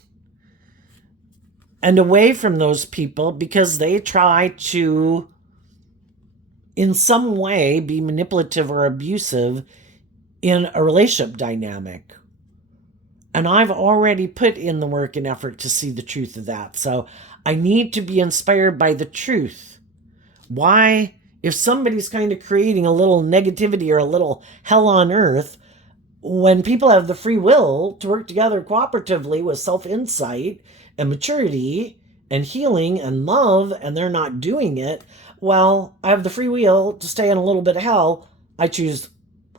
and away from those people, because they try to, in some way, be manipulative or abusive in a relationship dynamic. And I've already put in the work and effort to see the truth of that. So I need to be inspired by the truth. Why? If somebody's kind of creating a little negativity or a little hell on earth, when people have the free will to work together cooperatively with self-insight and maturity and healing and love, and they're not doing it, well, I have the free will to stay in a little bit of hell. I choose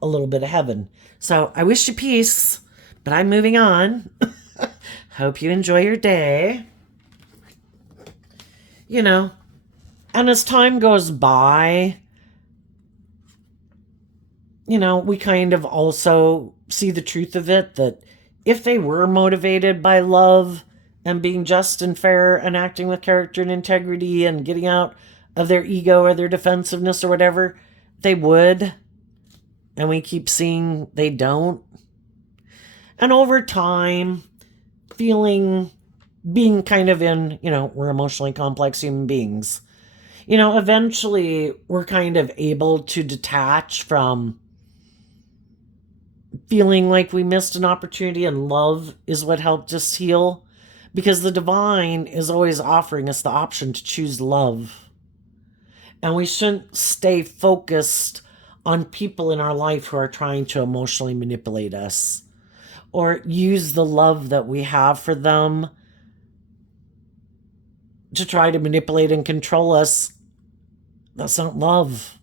a little bit of heaven. So I wish you peace, but I'm moving on. Hope you enjoy your day. And as time goes by, we kind of also see the truth of it, that if they were motivated by love and being just and fair and acting with character and integrity and getting out of their ego or their defensiveness or whatever, they would. And we keep seeing they don't. And over time, being kind of in, we're emotionally complex human beings. Eventually we're kind of able to detach from feeling like we missed an opportunity, and love is what helped us heal, because the divine is always offering us the option to choose love. And we shouldn't stay focused on people in our life who are trying to emotionally manipulate us or use the love that we have for them to try to manipulate and control us. That's not love.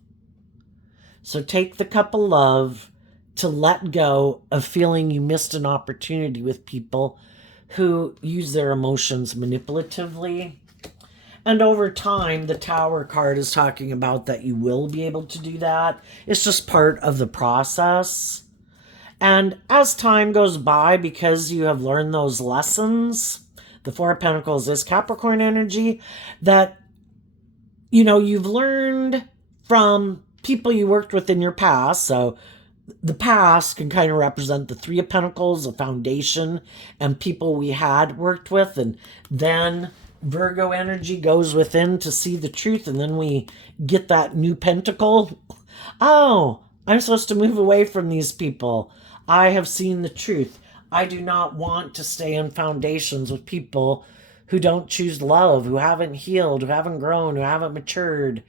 So take the cup of love to let go of feeling you missed an opportunity with people who use their emotions manipulatively. And over time, the Tower card is talking about that you will be able to do that. It's just part of the process. And as time goes by, because you have learned those lessons, the Four of Pentacles is Capricorn energy, that you've learned from people you worked with in your past. So the past can kind of represent the Three of Pentacles, a foundation, and people we had worked with. And then Virgo energy goes within to see the truth. And then we get that new pentacle. Oh, I'm supposed to move away from these people. I have seen the truth. I do not want to stay in foundations with people who don't choose love, who haven't healed, who haven't grown, who haven't matured.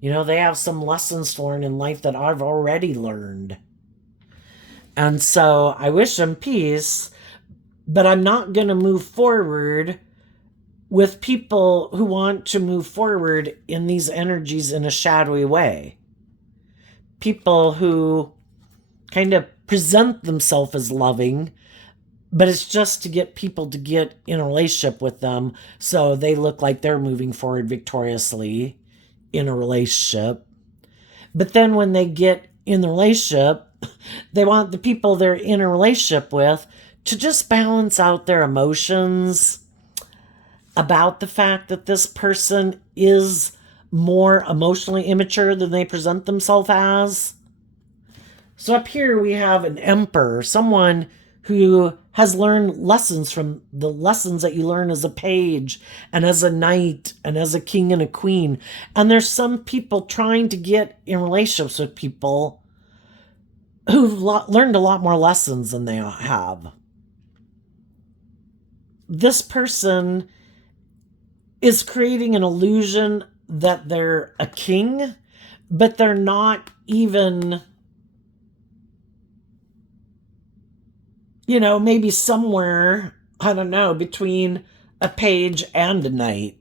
They have some lessons to learn in life that I've already learned. And so I wish them peace, but I'm not going to move forward with people who want to move forward in these energies in a shadowy way. People who kind of present themselves as loving, but it's just to get people to get in a relationship with them so they look like they're moving forward victoriously in a relationship. But then when they get in the relationship, they want the people they're in a relationship with to just balance out their emotions about the fact that this person is more emotionally immature than they present themselves as. So up here we have an emperor, someone who has learned lessons from the lessons that you learn as a page and as a knight and as a king and a queen. And there's some people trying to get in relationships with people who've learned a lot more lessons than they have. This person is creating an illusion that they're a king, but they're not even, maybe somewhere, I don't know, between a page and a knight.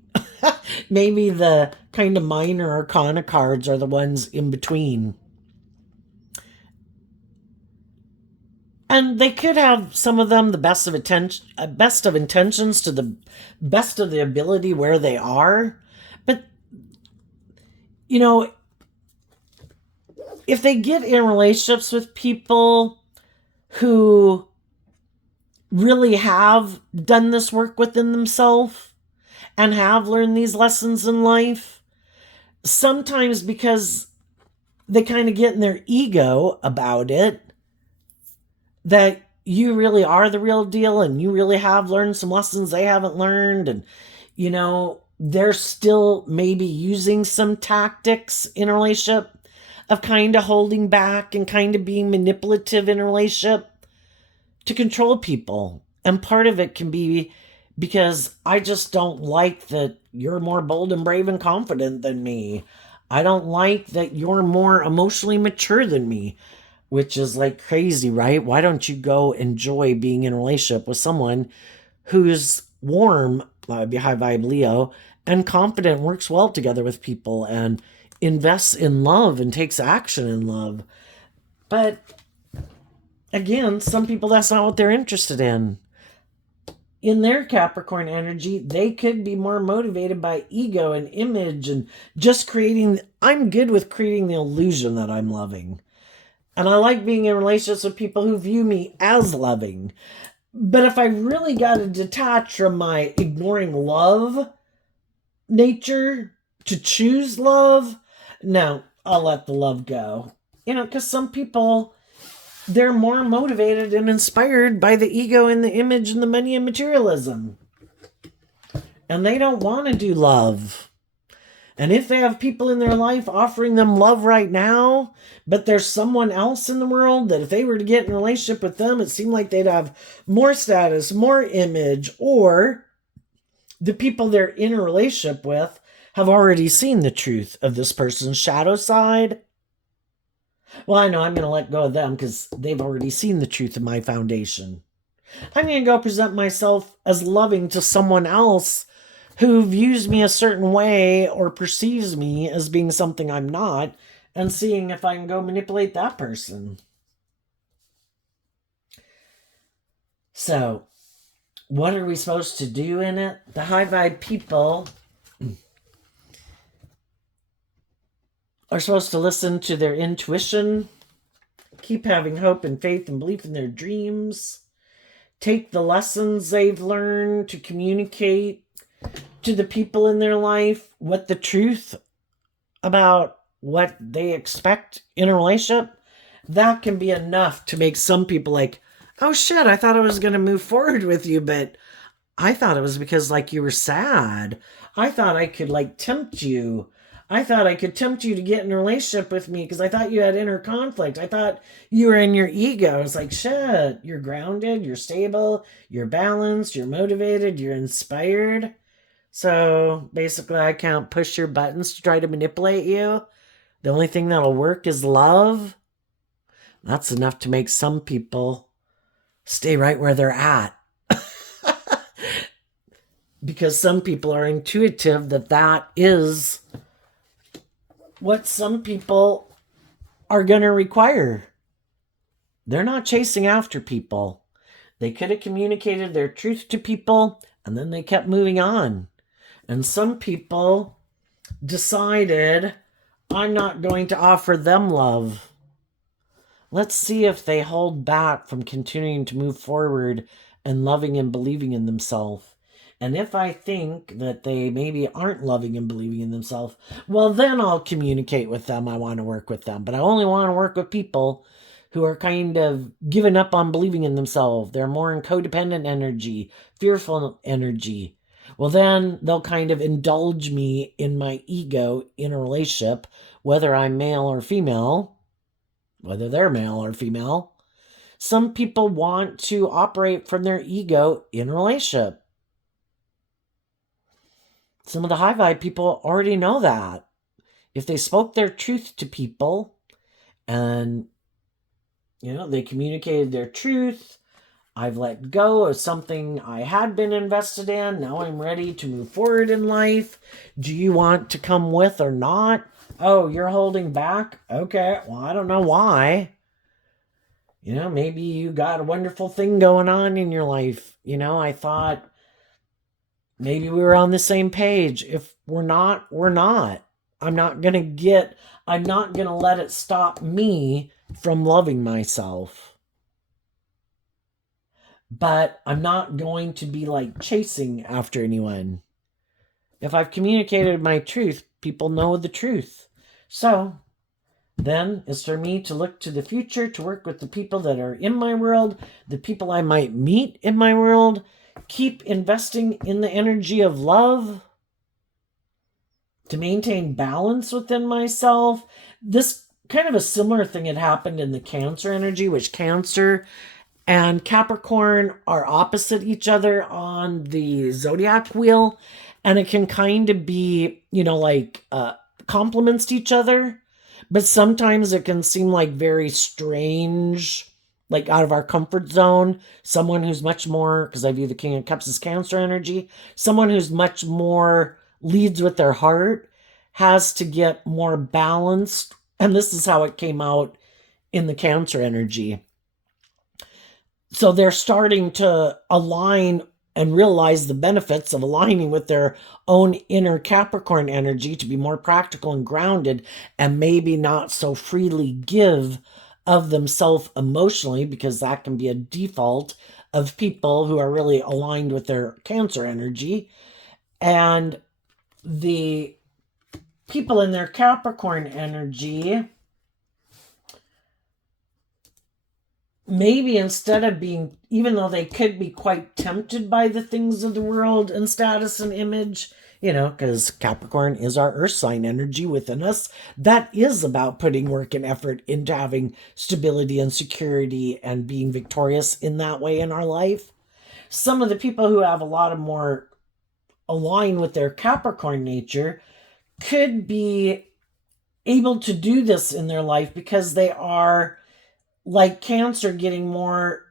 Maybe the kind of minor arcana cards are the ones in between. And they could have, some of them, the best of intentions to the best of the ability where they are. But, if they get in relationships with people who really have done this work within themselves and have learned these lessons in life, sometimes because they kind of get in their ego about it, that you really are the real deal and you really have learned some lessons they haven't learned. And, they're still maybe using some tactics in a relationship of kind of holding back and kind of being manipulative in a relationship to control people. And part of it can be because I just don't like that you're more bold and brave and confident than me. I don't like that you're more emotionally mature than me. Which is like crazy, right? Why don't you go enjoy being in a relationship with someone who's warm, high vibe Leo, and confident, works well together with people, and invests in love and takes action in love? But again, some people, that's not what they're interested in. In their Capricorn energy, they could be more motivated by ego and image and just I'm good with creating the illusion that I'm loving. And I like being in relationships with people who view me as loving. But if I really got to detach from my ignoring love nature to choose love, no, I'll let the love go. Because some people, they're more motivated and inspired by the ego and the image and the money and materialism. And they don't want to do love. And if they have people in their life offering them love right now, but there's someone else in the world that if they were to get in a relationship with them, it seemed like they'd have more status, more image, or the people they're in a relationship with have already seen the truth of this person's shadow side. Well, I know I'm going to let go of them because they've already seen the truth of my foundation. I'm going to go present myself as loving to someone else who views me a certain way or perceives me as being something I'm not, and seeing if I can go manipulate that person. So, what are we supposed to do in it? The high vibe people are supposed to listen to their intuition, keep having hope and faith and belief in their dreams, take the lessons they've learned to communicate to the people in their life what the truth about what they expect in a relationship. That can be enough to make some people like, oh shit, I thought I was going to move forward with you, but I thought it was because you were sad. I thought I could tempt you. I thought I could tempt you to get in a relationship with me because I thought you had inner conflict. I thought you were in your ego. It's like, shit, you're grounded, you're stable, you're balanced, you're motivated, you're inspired. So basically, I can't push your buttons to try to manipulate you. The only thing that'll work is love. That's enough to make some people stay right where they're at. Because some people are intuitive that that is what some people are going to require. They're not chasing after people. They could have communicated their truth to people and then they kept moving on. And some people decided, I'm not going to offer them love. Let's see if they hold back from continuing to move forward and loving and believing in themselves. And if I think that they maybe aren't loving and believing in themselves, well, then I'll communicate with them. I want to work with them. But I only want to work with people who are kind of giving up on believing in themselves. They're more in codependent energy, fearful energy. Well, then they'll kind of indulge me in my ego in a relationship, whether I'm male or female, whether they're male or female. Some people want to operate from their ego in a relationship. Some of the high vibe people already know that. If they spoke their truth to people and, they communicated their truth, I've let go of something I had been invested in. Now I'm ready to move forward in life. Do you want to come with or not? Oh, you're holding back? Okay, well, I don't know why. Maybe you got a wonderful thing going on in your life. I thought maybe we were on the same page. If we're not, we're not. I'm not going to let it stop me from loving myself. But I'm not going to be like chasing after anyone. If I've communicated my truth, people know the truth. So then it's for me to look to the future, to work with the people that are in my world, the people I might meet in my world, keep investing in the energy of love, to maintain balance within myself. This kind of a similar thing had happened in the Cancer energy, which Cancer and Capricorn are opposite each other on the zodiac wheel. And it can kind of be, complements to each other. But sometimes it can seem like very strange, like out of our comfort zone. Someone who's much more, because I view the King of Cups as Cancer energy, someone who's much more leads with their heart has to get more balanced. And this is how it came out in the Cancer energy. So they're starting to align and realize the benefits of aligning with their own inner Capricorn energy to be more practical and grounded and maybe not so freely give of themselves emotionally, because that can be a default of people who are really aligned with their Cancer energy. And the people in their Capricorn energy, maybe instead of being, even though they could be quite tempted by the things of the world and status and image, because Capricorn is our earth sign energy within us, that is about putting work and effort into having stability and security and being victorious in that way in our life. Some of the people who have a lot of more align with their Capricorn nature could be able to do this in their life because they are, like Cancer, getting more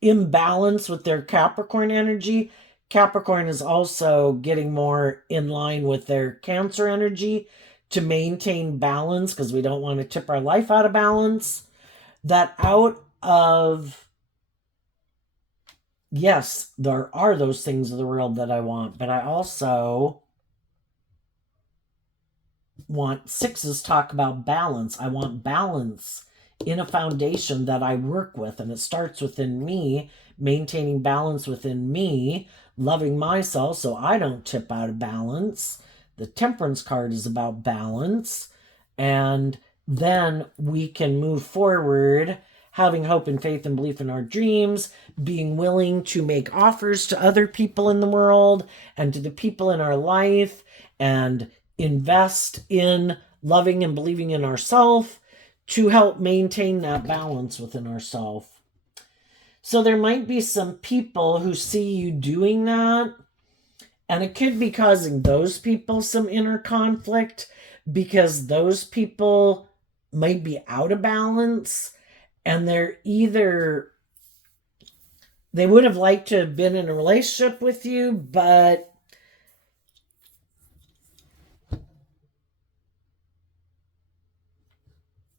imbalance with their Capricorn energy. Capricorn is also getting more in line with their Cancer energy to maintain balance, because we don't want to tip our life out of balance. That out of, yes, there are those things of the world that I want, but I also want sixes talk about balance. I want balance in a foundation that I work with, and it starts within me, maintaining balance within me, loving myself so I don't tip out of balance. The Temperance card is about balance, and then we can move forward having hope and faith and belief in our dreams, being willing to make offers to other people in the world and to the people in our life, and invest in loving and believing in ourselves to help maintain that balance within ourselves. So there might be some people who see you doing that And it could be causing those people some inner conflict because those people might be out of balance, and they would have liked to have been in a relationship with you, but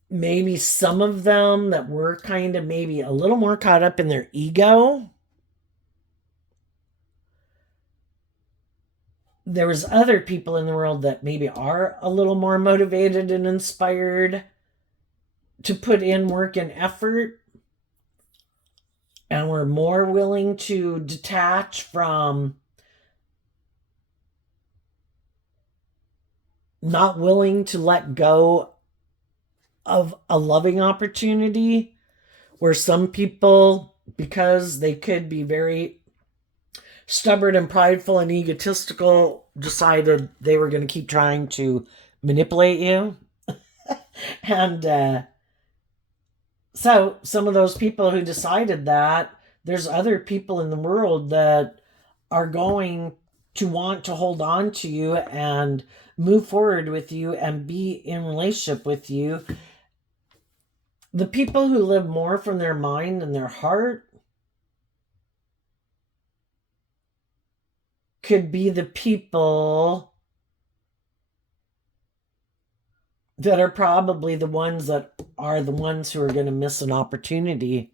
maybe some of them that were kind of maybe a little more caught up in their ego. There was other people in the world that maybe are a little more motivated and inspired to put in work and effort, and we're more willing to detach from not willing to let go of a loving opportunity, where some people, because they could be very stubborn and prideful and egotistical, decided they were going to keep trying to manipulate you. And so some of those people who decided that, there's other people in the world that are going to want to hold on to you and move forward with you and be in relationship with you. The people who live more from their mind and their heart could be the people that are probably the ones who are going to miss an opportunity.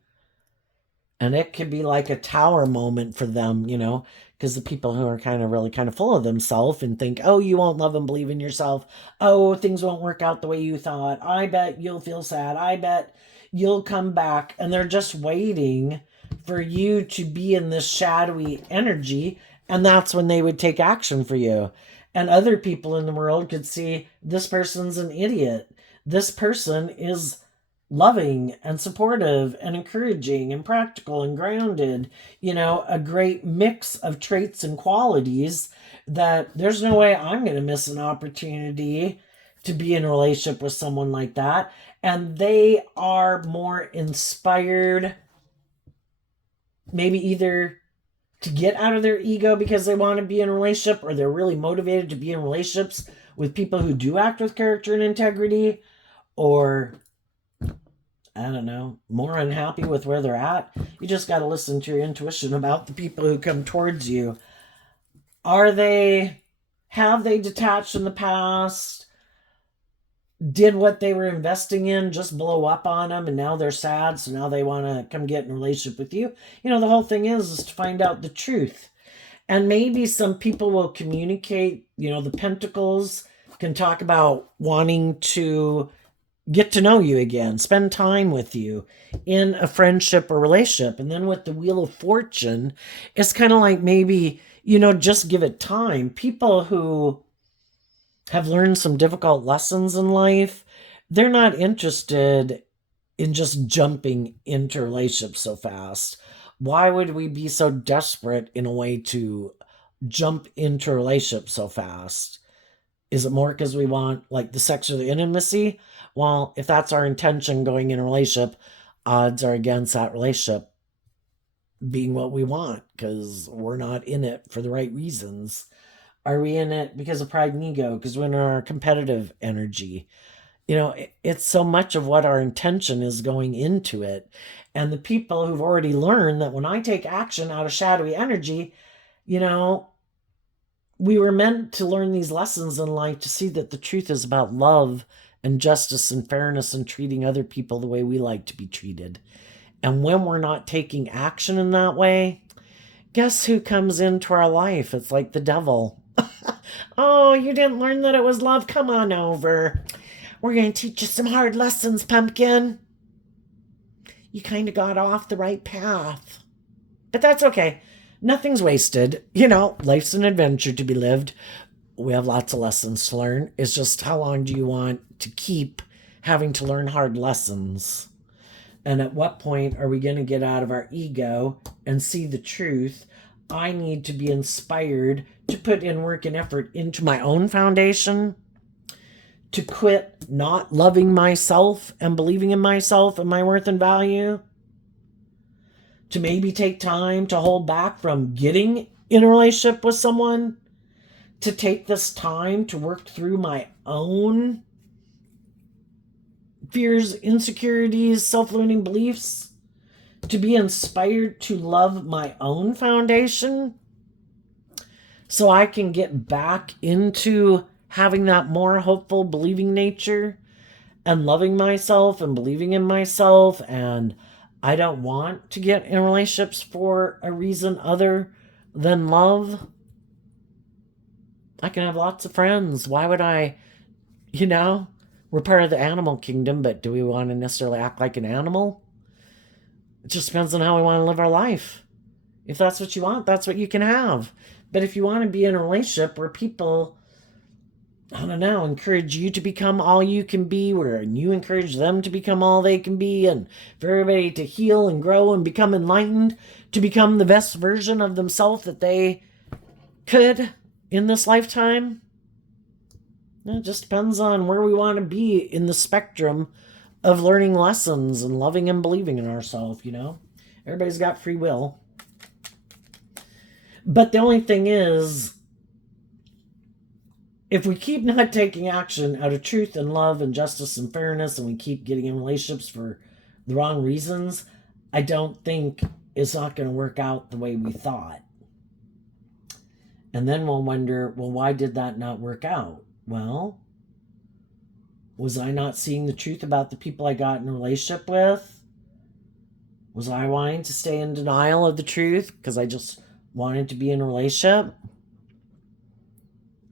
And it could be like a tower moment for them, because the people who are really kind of full of themselves and think, oh, you won't love and believe in yourself. Oh, things won't work out the way you thought. I bet you'll feel sad. I bet you'll come back. And they're just waiting for you to be in this shadowy energy. And that's when they would take action for you. And other people in the world could see, this person's an idiot. This person is loving and supportive and encouraging and practical and grounded, a great mix of traits and qualities that there's no way I'm going to miss an opportunity to be in a relationship with someone like that. And they are more inspired, maybe either to get out of their ego because they want to be in a relationship, or they're really motivated to be in relationships with people who do act with character and integrity, or I don't know, more unhappy with where they're at. You just got to listen to your intuition about the people who come towards you. Have they detached in the past? Did what they were investing in just blow up on them, and now they're sad, so now they want to come get in a relationship with you? The whole thing is to find out the truth. And maybe some people will communicate, the pentacles can talk about wanting to get to know you again, spend time with you in a friendship or relationship. And then with the Wheel of Fortune, it's kind of like maybe, just give it time. People who have learned some difficult lessons in life, they're not interested in just jumping into relationships so fast. Why would we be so desperate in a way to jump into a relationship so fast? Is it more because we want like the sex or the intimacy? Well, if that's our intention going in a relationship, odds are against that relationship being what we want, because we're not in it for the right reasons. Are we in it because of pride and ego? Because we're in our competitive energy. It's so much of what our intention is going into it. And the people who've already learned that when I take action out of shadowy energy, we were meant to learn these lessons in life to see that the truth is about love and justice and fairness and treating other people the way we like to be treated. And when we're not taking action in that way, guess who comes into our life? It's like the devil. Oh, you didn't learn that it was love? Come on over. We're going to teach you some hard lessons, pumpkin. You kind of got off the right path. But that's okay. Nothing's wasted. Life's an adventure to be lived. We have lots of lessons to learn. It's just, how long do you want to keep having to learn hard lessons? And at what point are we going to get out of our ego and see the truth? I need to be inspired to put in work and effort into my own foundation, to quit not loving myself and believing in myself and my worth and value, to maybe take time to hold back from getting in a relationship with someone to take this time to work through my own fears, insecurities, self-limiting beliefs, to be inspired to love my own foundation so I can get back into having that more hopeful, believing nature and loving myself and believing in myself. And I don't want to get in relationships for a reason other than love. I can have lots of friends. Why would I, we're part of the animal kingdom, but do we want to necessarily act like an animal? It just depends on how we want to live our life. If that's what you want, that's what you can have. But if you want to be in a relationship where people, I don't know, encourage you to become all you can be, where you encourage them to become all they can be, and for everybody to heal and grow and become enlightened, to become the best version of themselves that they could in this lifetime, it just depends on where we want to be in the spectrum of learning lessons and loving and believing in ourselves, Everybody's got free will. But the only thing is, if we keep not taking action out of truth and love and justice and fairness, and we keep getting in relationships for the wrong reasons, I don't think it's not going to work out the way we thought. And then we'll wonder, well, why did that not work out? Well, was I not seeing the truth about the people I got in a relationship with? Was I wanting to stay in denial of the truth because I just wanted to be in a relationship?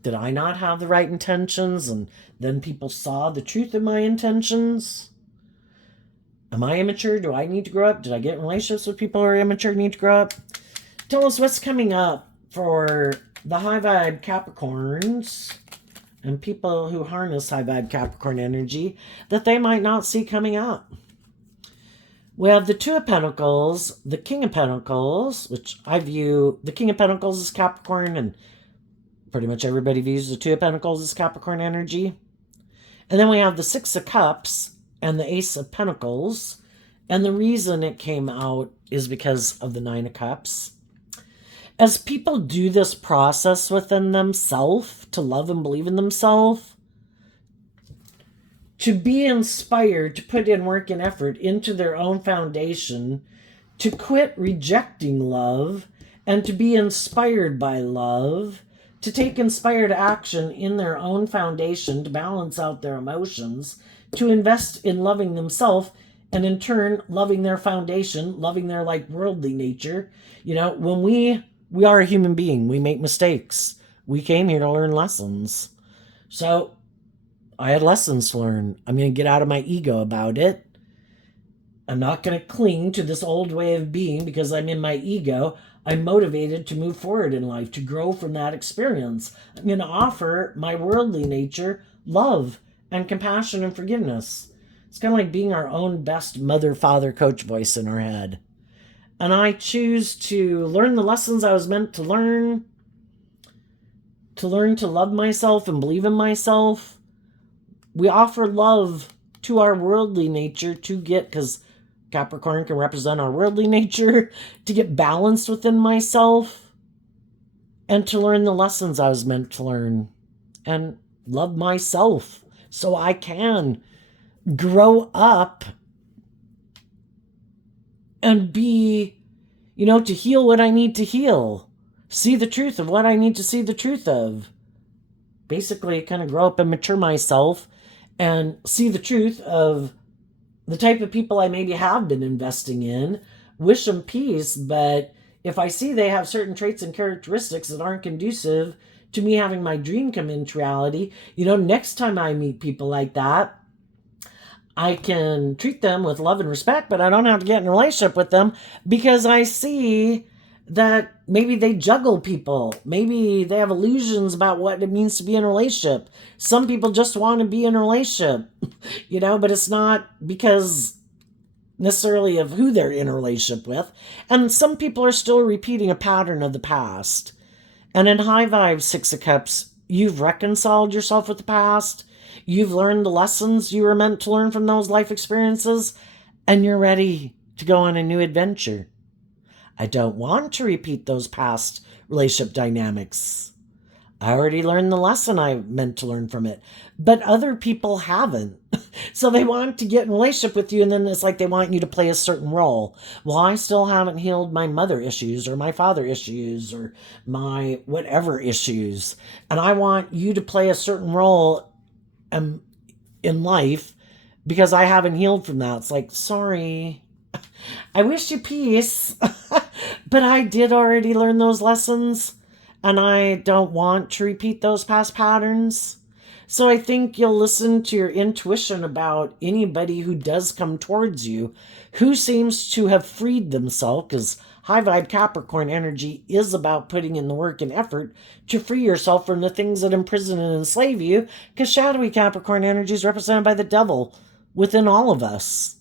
Did I not have the right intentions and then people saw the truth of my intentions? Am I immature? Do I need to grow up? Did I get in relationships with people who are immature, need to grow up? Tell us what's coming up for the high vibe Capricorns and people who harness high vibe Capricorn energy that they might not see coming up. We have the Two of Pentacles, the King of Pentacles, which I view the King of Pentacles as Capricorn, and pretty much everybody views the Two of Pentacles as Capricorn energy. And then we have the Six of Cups and the Ace of Pentacles. And the reason it came out is because of the Nine of Cups. As people do this process within themselves to love and believe in themselves, to be inspired to put in work and effort into their own foundation, to quit rejecting love, and to be inspired by love, to take inspired action in their own foundation to balance out their emotions, to invest in loving themselves, and in turn, loving their foundation, loving their worldly nature. When we are a human being, we make mistakes. We came here to learn lessons. So I had lessons to learn. I'm going to get out of my ego about it. I'm not going to cling to this old way of being because I'm in my ego. I'm motivated to move forward in life, to grow from that experience. I'm going to offer my worldly nature love and compassion and forgiveness. It's kind of like being our own best mother, father, coach voice in our head. And I choose to learn the lessons I was meant to learn to love myself and believe in myself. We offer love to our worldly nature to get, because Capricorn can represent our worldly nature, to get balanced within myself and to learn the lessons I was meant to learn and love myself so I can grow up and be, to heal what I need to heal, see the truth of what I need to see the truth of. Basically, kind of grow up and mature myself and see the truth of the type of people I maybe have been investing in, wish them peace, but if I see they have certain traits and characteristics that aren't conducive to me having my dream come into reality, next time I meet people like that, I can treat them with love and respect, but I don't have to get in a relationship with them because I see that maybe they juggle people. Maybe they have illusions about what it means to be in a relationship. Some people just want to be in a relationship, but it's not because necessarily of who they're in a relationship with. And some people are still repeating a pattern of the past. And in high vibe Six of Cups, you've reconciled yourself with the past. You've learned the lessons you were meant to learn from those life experiences, and you're ready to go on a new adventure. I don't want to repeat those past relationship dynamics. I already learned the lesson I meant to learn from it. But other people haven't. So they want to get in a relationship with you, and then it's like they want you to play a certain role. Well, I still haven't healed my mother issues or my father issues or my whatever issues. And I want you to play a certain role in life because I haven't healed from that. It's like, sorry, I wish you peace, but I did already learn those lessons, and I don't want to repeat those past patterns. So I think you'll listen to your intuition about anybody who does come towards you who seems to have freed themselves, because high vibe Capricorn energy is about putting in the work and effort to free yourself from the things that imprison and enslave you, because shadowy Capricorn energy is represented by the devil within all of us.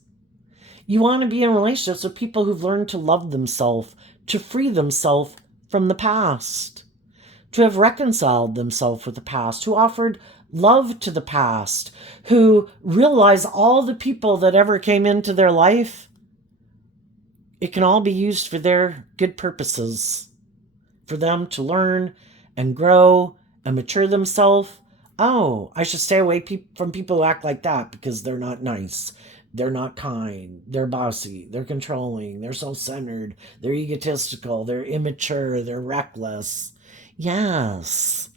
You want to be in relationships with people who've learned to love themselves, to free themselves from the past, to have reconciled themselves with the past, who offered love to the past, who realize all the people that ever came into their life, it can all be used for their good purposes, for them to learn and grow and mature themselves. Oh, I should stay away from people who act like that because they're not nice. They're not kind. They're bossy. They're controlling. They're self-centered. They're egotistical. They're immature. They're reckless. Yes.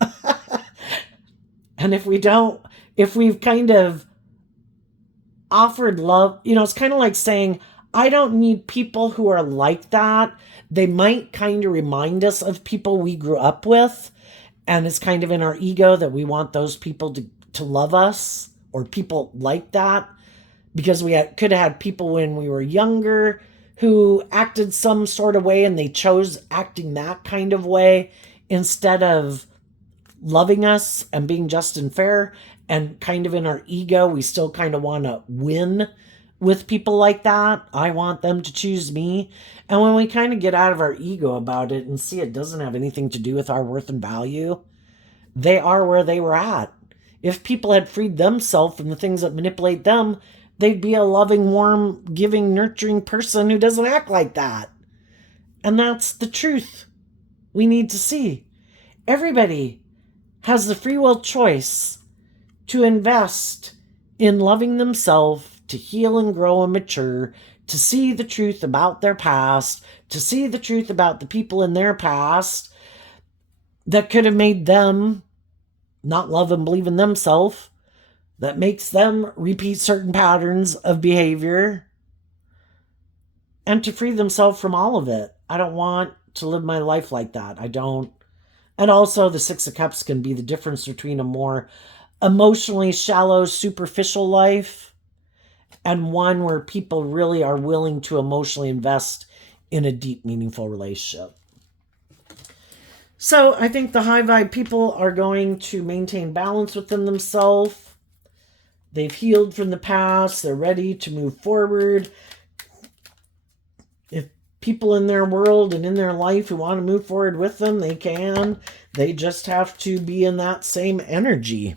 And if we've kind of offered love, it's kind of like saying, I don't need people who are like that. They might kind of remind us of people we grew up with. And it's kind of in our ego that we want those people to love us, or people like that, because we could have had people when we were younger who acted some sort of way and they chose acting that kind of way instead of loving us and being just and fair. And kind of in our ego, we still kind of want to win with people like that. I want them to choose me. And when we kind of get out of our ego about it and see it doesn't have anything to do with our worth and value, they are where they were at. If people had freed themselves from the things that manipulate them, they'd be a loving, warm, giving, nurturing person who doesn't act like that. And that's the truth we need to see. Everybody has the free will choice to invest in loving themselves, to heal and grow and mature, to see the truth about their past, to see the truth about the people in their past that could have made them not love and believe in themselves, that makes them repeat certain patterns of behavior, and to free themselves from all of it. I don't want to live my life like that. I don't. And also the Six of Cups can be the difference between a more emotionally shallow, superficial life and one where people really are willing to emotionally invest in a deep, meaningful relationship. So I think the high vibe people are going to maintain balance within themselves. They've healed from the past. They're ready to move forward. If people in their world and in their life who want to move forward with them, they can. They just have to be in that same energy.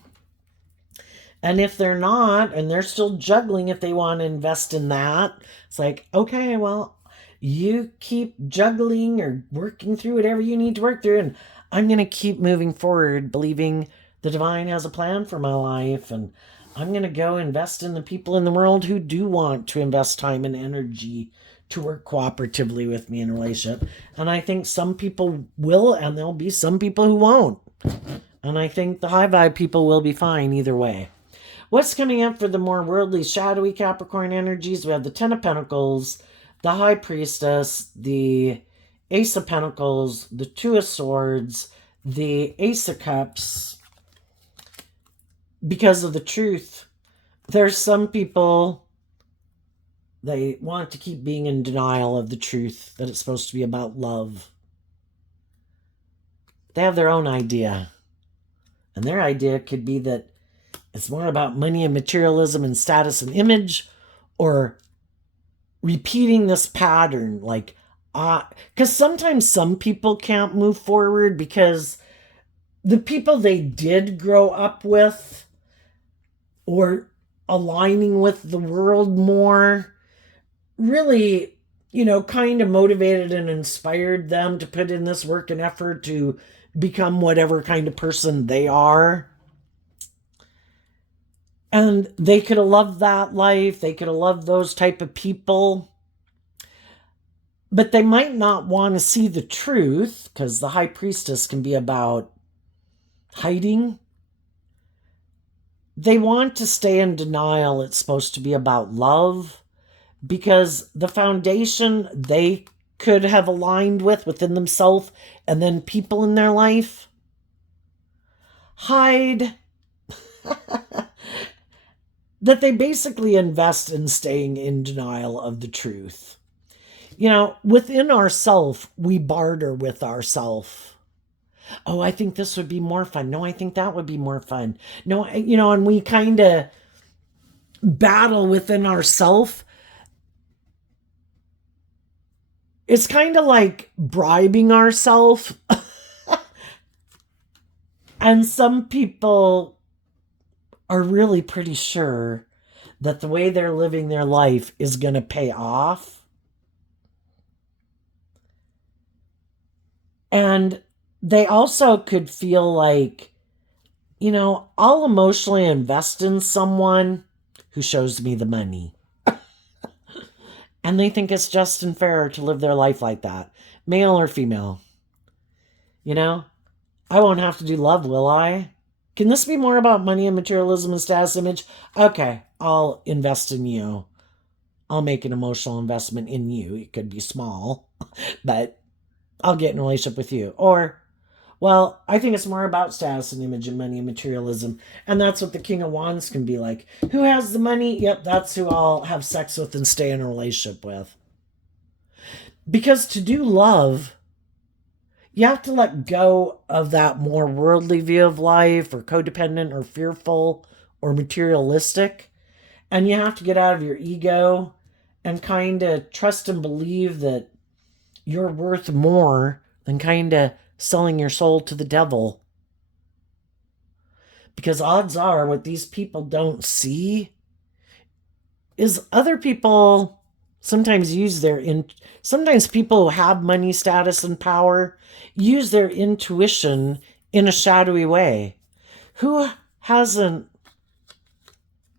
And if they're not, and they're still juggling, if they want to invest in that, it's like, okay, well, you keep juggling or working through whatever you need to work through, and I'm going to keep moving forward, believing the divine has a plan for my life, and I'm going to go invest in the people in the world who do want to invest time and energy to work cooperatively with me in a relationship. And I think some people will, and there'll be some people who won't. And I think the high vibe people will be fine either way. What's coming up for the more worldly, shadowy Capricorn energies? We have the Ten of Pentacles, the High Priestess, the Ace of Pentacles, the Two of Swords, the Ace of Cups. Because of the truth, there's some people, they want to keep being in denial of the truth, that it's supposed to be about love. They have their own idea. And their idea could be that it's more about money and materialism and status and image, or repeating this pattern. Like, because sometimes some people can't move forward because the people they did grow up with or aligning with the world more really, kind of motivated and inspired them to put in this work and effort to become whatever kind of person they are. And they could have loved that life. They could have loved those type of people. But they might not want to see the truth, because the high priestess can be about hiding. They want to stay in denial. It's supposed to be about love, because the foundation they could have aligned with within themselves and then people in their life hide that they basically invest in staying in denial of the truth. Within ourself, we barter with ourself. Oh, I think this would be more fun. No, I think that would be more fun. No, and we kind of battle within ourself. It's kind of like bribing ourselves. And some people are really pretty sure that the way they're living their life is going to pay off. And they also could feel like, I'll emotionally invest in someone who shows me the money. And they think it's just and fair to live their life like that, male or female. I won't have to do love, will I? Can this be more about money and materialism and status image? Okay, I'll invest in you. I'll make an emotional investment in you. It could be small, but I'll get in a relationship with you. Or, well, I think it's more about status and image and money and materialism. And that's what the King of Wands can be like. Who has the money? Yep, that's who I'll have sex with and stay in a relationship with. Because to do love, you have to let go of that more worldly view of life, or codependent or fearful or materialistic. And you have to get out of your ego and kind of trust and believe that you're worth more than kind of selling your soul to the devil. Because odds are what these people don't see is other people sometimes sometimes people who have money, status, and power use their intuition in a shadowy way. Who hasn't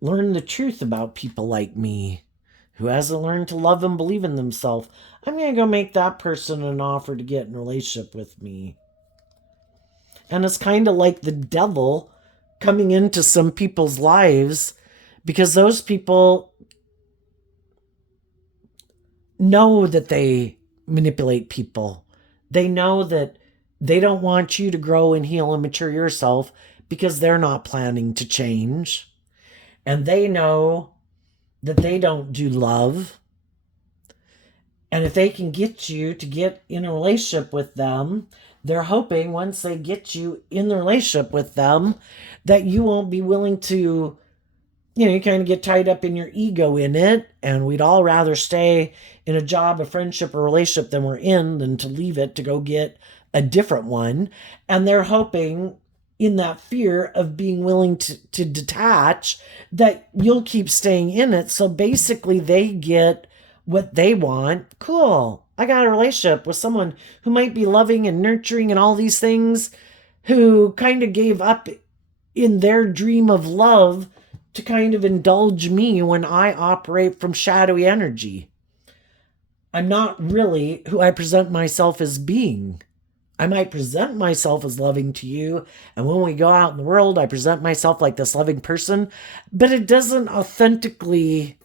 learned the truth about people like me? Who hasn't learned to love and believe in themselves? I'm going to go make that person an offer to get in a relationship with me. And it's kind of like the devil coming into some people's lives, because those people know that they manipulate people. They know that they don't want you to grow and heal and mature yourself, because they're not planning to change. And they know that they don't do love. And if they can get you to get in a relationship with them, they're hoping once they get you in the relationship with them that you won't be willing to, you kind of get tied up in your ego in it. And we'd all rather stay in a job, a friendship, or relationship than we're in than to leave it to go get a different one. And they're hoping, in that fear of being willing to detach, that you'll keep staying in it. So basically they get what they want. Cool. I got a relationship with someone who might be loving and nurturing and all these things, who kind of gave up in their dream of love to kind of indulge me when I operate from shadowy energy. I'm not really who I present myself as being. I might present myself as loving to you, and when we go out in the world, I present myself like this loving person, but it doesn't authentically,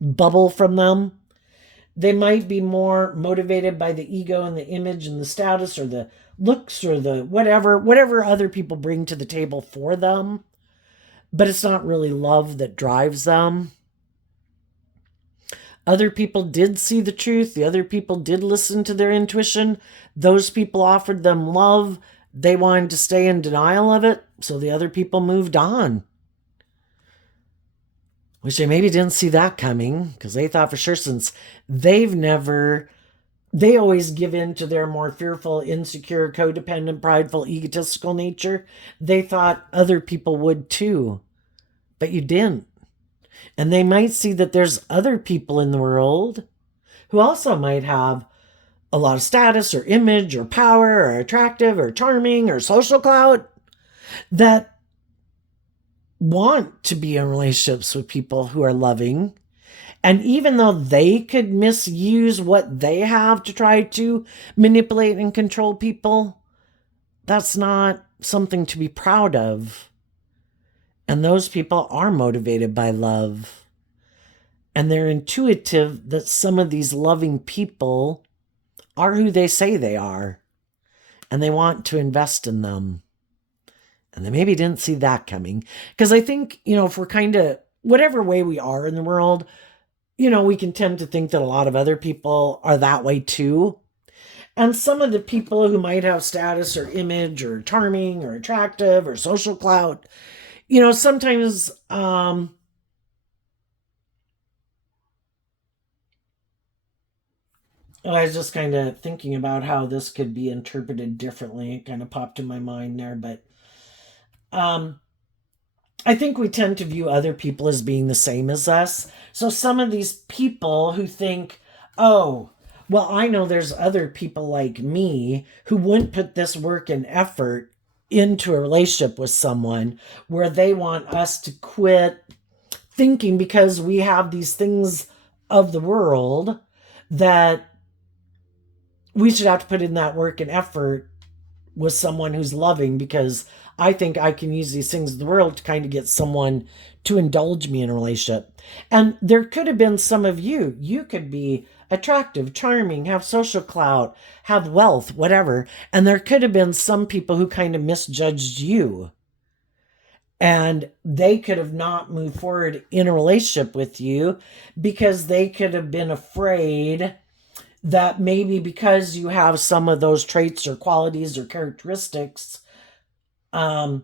bubble from them. They might be more motivated by the ego and the image and the status or the looks or the whatever other people bring to the table for them, but it's not really love that drives them. Other people did see the truth. The other people did listen to their intuition. Those people offered them love. They wanted to stay in denial of it, so the other people moved on. Which they maybe didn't see that coming, because they thought for sure, since they always give in to their more fearful, insecure, codependent, prideful, egotistical nature. They thought other people would too, but you didn't. And they might see that there's other people in the world who also might have a lot of status or image or power or attractive or charming or social clout that want to be in relationships with people who are loving. And even though they could misuse what they have to try to manipulate and control people, that's not something to be proud of. And those people are motivated by love. And they're intuitive that some of these loving people are who they say they are. And they want to invest in them. And they maybe didn't see that coming. Because I think, if we're kind of, whatever way we are in the world, we can tend to think that a lot of other people are that way too. And some of the people who might have status or image or charming or attractive or social clout, sometimes I was just kind of thinking about how this could be interpreted differently. It kind of popped in my mind there, but I think we tend to view other people as being the same as us. So some of these people who think, oh, well, I know there's other people like me who wouldn't put this work and effort into a relationship with someone, where they want us to quit thinking because we have these things of the world that we should have to put in that work and effort with someone who's loving, because I think I can use these things of the world to kind of get someone to indulge me in a relationship. And there could have been some of you. You could be attractive, charming, have social clout, have wealth, whatever. And there could have been some people who kind of misjudged you. And they could have not moved forward in a relationship with you because they could have been afraid that maybe because you have some of those traits or qualities or characteristics, they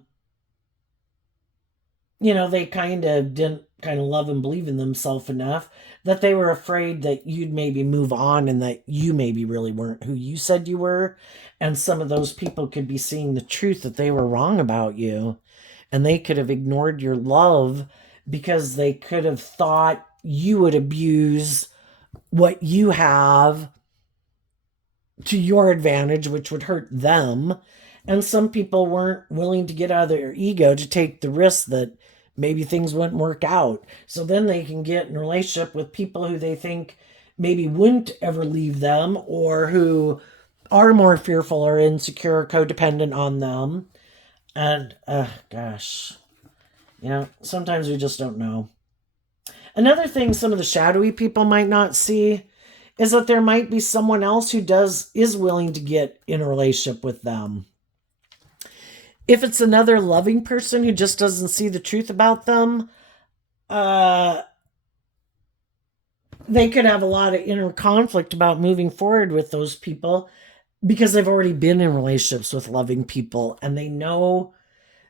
kind of didn't love and believe in themselves enough that they were afraid that you'd maybe move on and that you maybe really weren't who you said you were. And some of those people could be seeing the truth that they were wrong about you. And they could have ignored your love because they could have thought you would abuse what you have to your advantage, which would hurt them. And some people weren't willing to get out of their ego to take the risk that maybe things wouldn't work out. So then they can get in a relationship with people who they think maybe wouldn't ever leave them, or who are more fearful or insecure, codependent on them. And, gosh, sometimes we just don't know. Another thing some of the shadowy people might not see is that there might be someone else who is willing to get in a relationship with them. If it's another loving person who just doesn't see the truth about them, they could have a lot of inner conflict about moving forward with those people because they've already been in relationships with loving people, and they know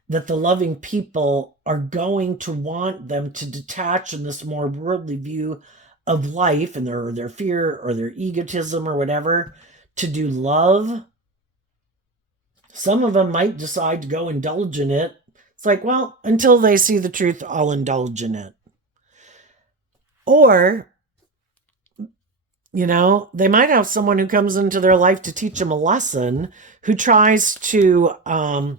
that the loving people are going to want them to detach in this more worldly view of life and their fear or their egotism or whatever to do love. Some of them might decide to go indulge in it. It's like, well, until they see the truth, I'll indulge in it. Or, they might have someone who comes into their life to teach them a lesson, who tries to, and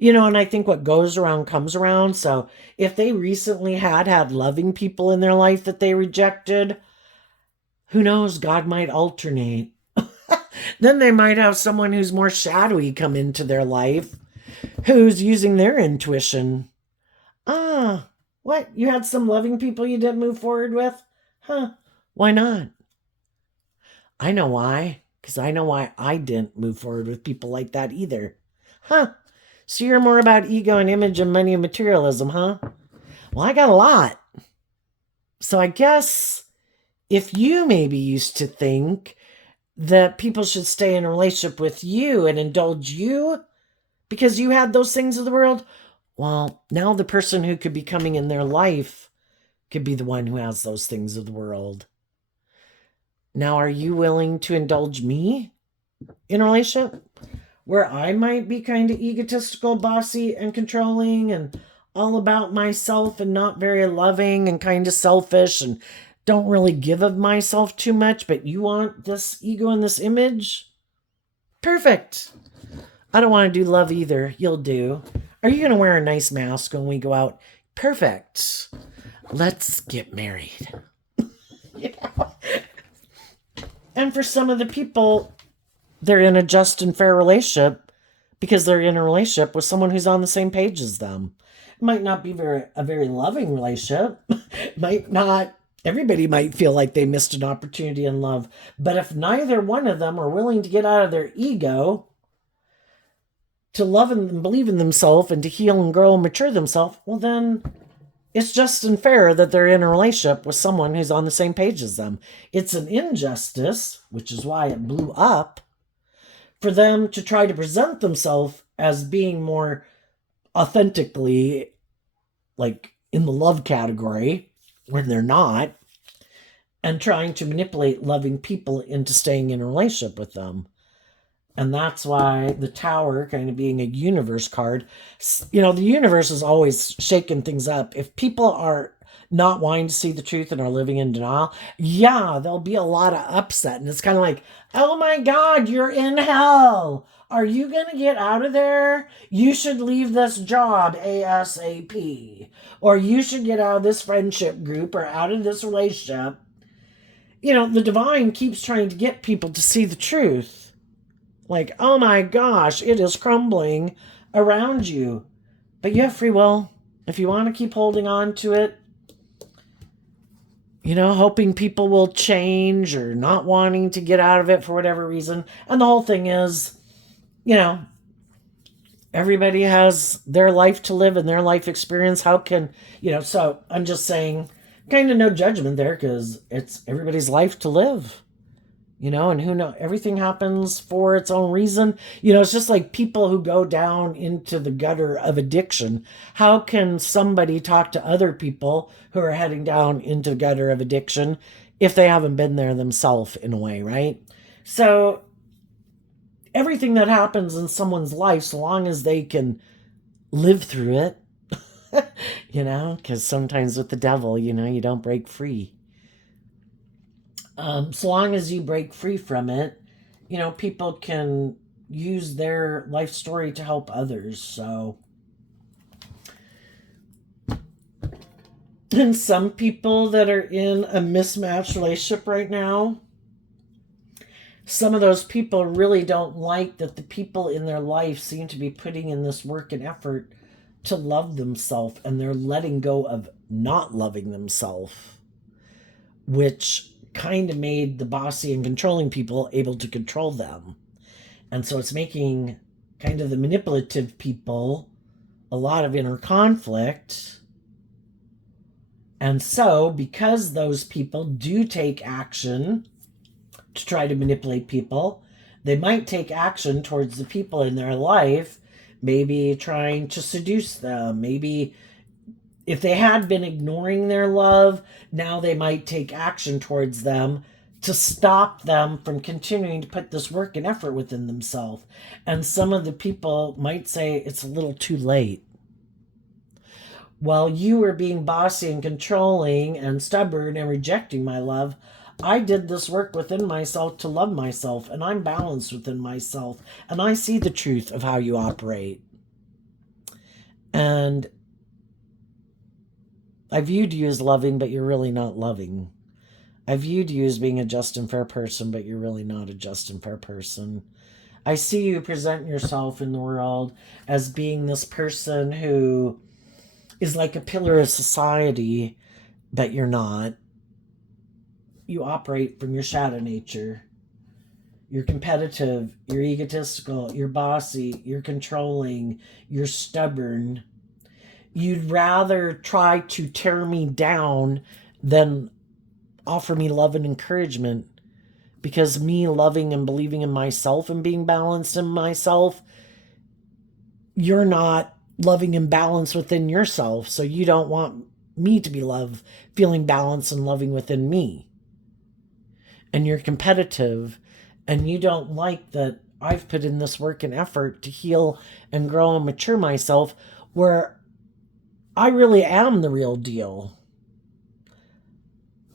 I think what goes around comes around. So if they recently had loving people in their life that they rejected, who knows, God might alternate. Then they might have someone who's more shadowy come into their life, who's using their intuition. What? You had some loving people you didn't move forward with? Huh? Why not? I know why. Because I know why I didn't move forward with people like that either. Huh? So you're more about ego and image and money and materialism, huh? Well, I got a lot. So I guess if you maybe used to think that people should stay in a relationship with you and indulge you because you had those things of the world, well, now the person who could be coming in their life could be the one who has those things of the world. Now, are you willing to indulge me in a relationship where I might be kind of egotistical, bossy, and controlling and all about myself and not very loving and kind of selfish and don't really give of myself too much, but you want this ego and this image? Perfect. I don't want to do love either. You'll do. Are you going to wear a nice mask when we go out? Perfect. Let's get married. You know? And for some of the people, they're in a just and fair relationship because they're in a relationship with someone who's on the same page as them. It might not be a very loving relationship. Might not. Everybody might feel like they missed an opportunity in love. But if neither one of them are willing to get out of their ego to love and believe in themselves and to heal and grow and mature themselves, well, then it's just and fair that they're in a relationship with someone who's on the same page as them. It's an injustice, which is why it blew up, for them to try to present themselves as being more authentically, like in the love category, when they're not, and trying to manipulate loving people into staying in a relationship with them. And that's why the Tower, kind of being a universe card, you know, the universe is always shaking things up. If people are not wanting to see the truth and are living in denial, yeah, there'll be a lot of upset. And it's kind of like, oh my God, you're in hell. Are you going to get out of there? You should leave this job ASAP. Or you should get out of this friendship group or out of this relationship. You know, the divine keeps trying to get people to see the truth. Like, oh my gosh, it is crumbling around you. But you have free will. If you want to keep holding on to it, you know, hoping people will change or not wanting to get out of it for whatever reason. And the whole thing is, you know, everybody has their life to live and their life experience. How can, you know, so I'm just saying, kind of no judgment there because it's everybody's life to live. You know, and who knows, everything happens for its own reason. You know, it's just like people who go down into the gutter of addiction. How can somebody talk to other people who are heading down into the gutter of addiction if they haven't been there themselves in a way, right? So everything that happens in someone's life, so long as they can live through it, you know, because sometimes with the devil, you know, you don't break free. So long as you break free from it, you know, people can use their life story to help others. So, and some people that are in a mismatched relationship right now, some of those people really don't like that the people in their life seem to be putting in this work and effort to love themselves, and they're letting go of not loving themselves, which kind of made the bossy and controlling people able to control them. And so it's making kind of the manipulative people a lot of inner conflict. And so because those people do take action to try to manipulate people, they might take action towards the people in their life, maybe trying to seduce them, maybe if they had been ignoring their love, now they might take action towards them to stop them from continuing to put this work and effort within themselves. And some of the people might say it's a little too late. While you were being bossy and controlling and stubborn and rejecting my love, I did this work within myself to love myself, and I'm balanced within myself, and I see the truth of how you operate. And I viewed you as loving, but you're really not loving. I viewed you as being a just and fair person, but you're really not a just and fair person. I see you present yourself in the world as being this person who is like a pillar of society, but you're not. You operate from your shadow nature. You're competitive, you're egotistical, you're bossy, you're controlling, you're stubborn. You'd rather try to tear me down than offer me love and encouragement, because me loving and believing in myself and being balanced in myself, you're not loving and balanced within yourself, so you don't want me to be loved, feeling balanced and loving within me. And you're competitive, and you don't like that I've put in this work and effort to heal and grow and mature myself, where I really am the real deal.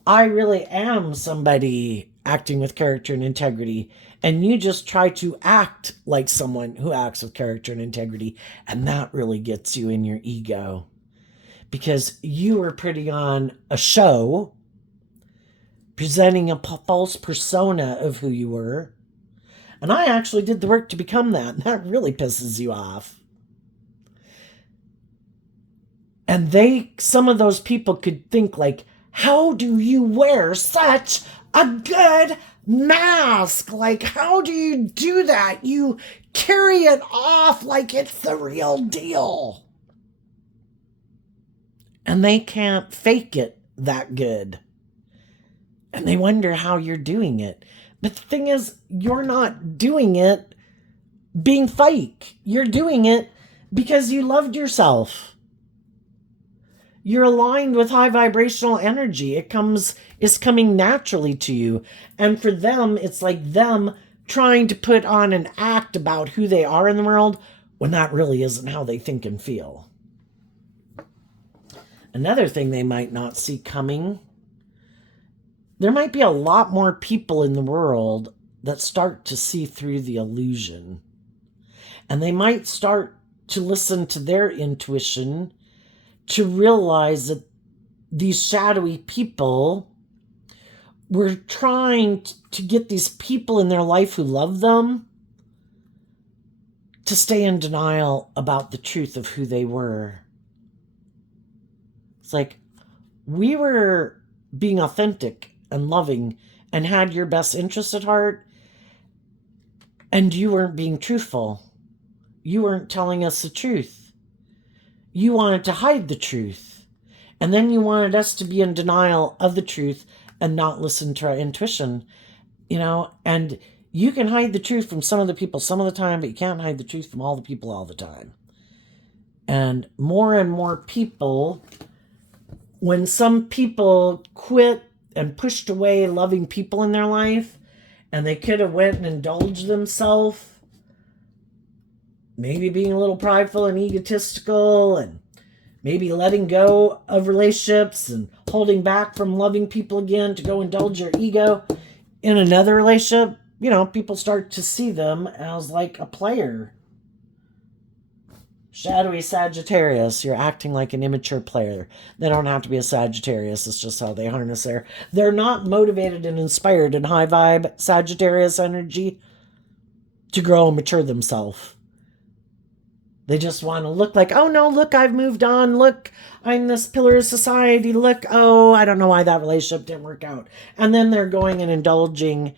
I really am somebody acting with character and integrity, and you just try to act like someone who acts with character and integrity, and that really gets you in your ego because you were putting on a show, presenting a false persona of who you were, and I actually did the work to become that, and that really pisses you off. And some of those people could think like, how do you wear such a good mask? Like, how do you do that? You carry it off like it's the real deal. And they can't fake it that good. And they wonder how you're doing it. But the thing is, you're not doing it being fake. You're doing it because you loved yourself. You're aligned with high vibrational energy. It's coming naturally to you. And for them, it's like them trying to put on an act about who they are in the world when that really isn't how they think and feel. Another thing they might not see coming, there might be a lot more people in the world that start to see through the illusion. And they might start to listen to their intuition to realize that these shadowy people were trying to get these people in their life who love them to stay in denial about the truth of who they were. It's like, we were being authentic and loving and had your best interest at heart, and you weren't being truthful. You weren't telling us the truth. You wanted to hide the truth. And then you wanted us to be in denial of the truth and not listen to our intuition. And you can hide the truth from some of the people some of the time, but you can't hide the truth from all the people all the time. And more people, when some people quit and pushed away loving people in their life, and they could have went and indulged themselves, maybe being a little prideful and egotistical, and maybe letting go of relationships and holding back from loving people again to go indulge your ego in another relationship, people start to see them as like a player. Shadowy Sagittarius, you're acting like an immature player. They don't have to be a Sagittarius, it's just how they harness they're not motivated and inspired in high vibe Sagittarius energy to grow and mature themselves. They just want to look like, oh no, look, I've moved on. Look, I'm this pillar of society. Look, oh, I don't know why that relationship didn't work out. And then they're going and indulging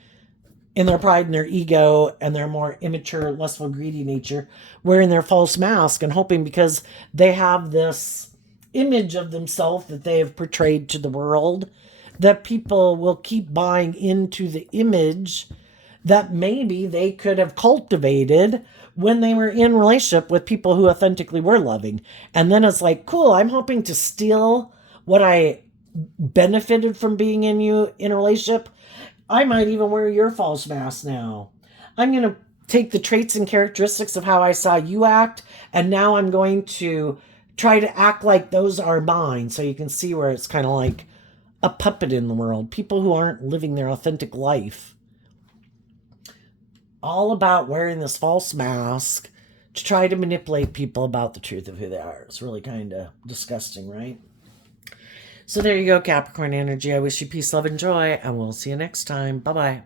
in their pride and their ego and their more immature, lustful, greedy nature, wearing their false mask and hoping because they have this image of themselves that they have portrayed to the world, that people will keep buying into the image that maybe they could have cultivated when they were in relationship with people who authentically were loving. And then it's like, cool, I'm hoping to steal what I benefited from being in you in a relationship. I might even wear your false mask now. I'm going to take the traits and characteristics of how I saw you act, and now I'm going to try to act like those are mine. So you can see where it's kind of like a puppet in the world. People who aren't living their authentic life. All about wearing this false mask to try to manipulate people about the truth of who they are. It's really kind of disgusting, right? So there you go, Capricorn energy. I wish you peace, love, and joy, and we'll see you next time. Bye-bye.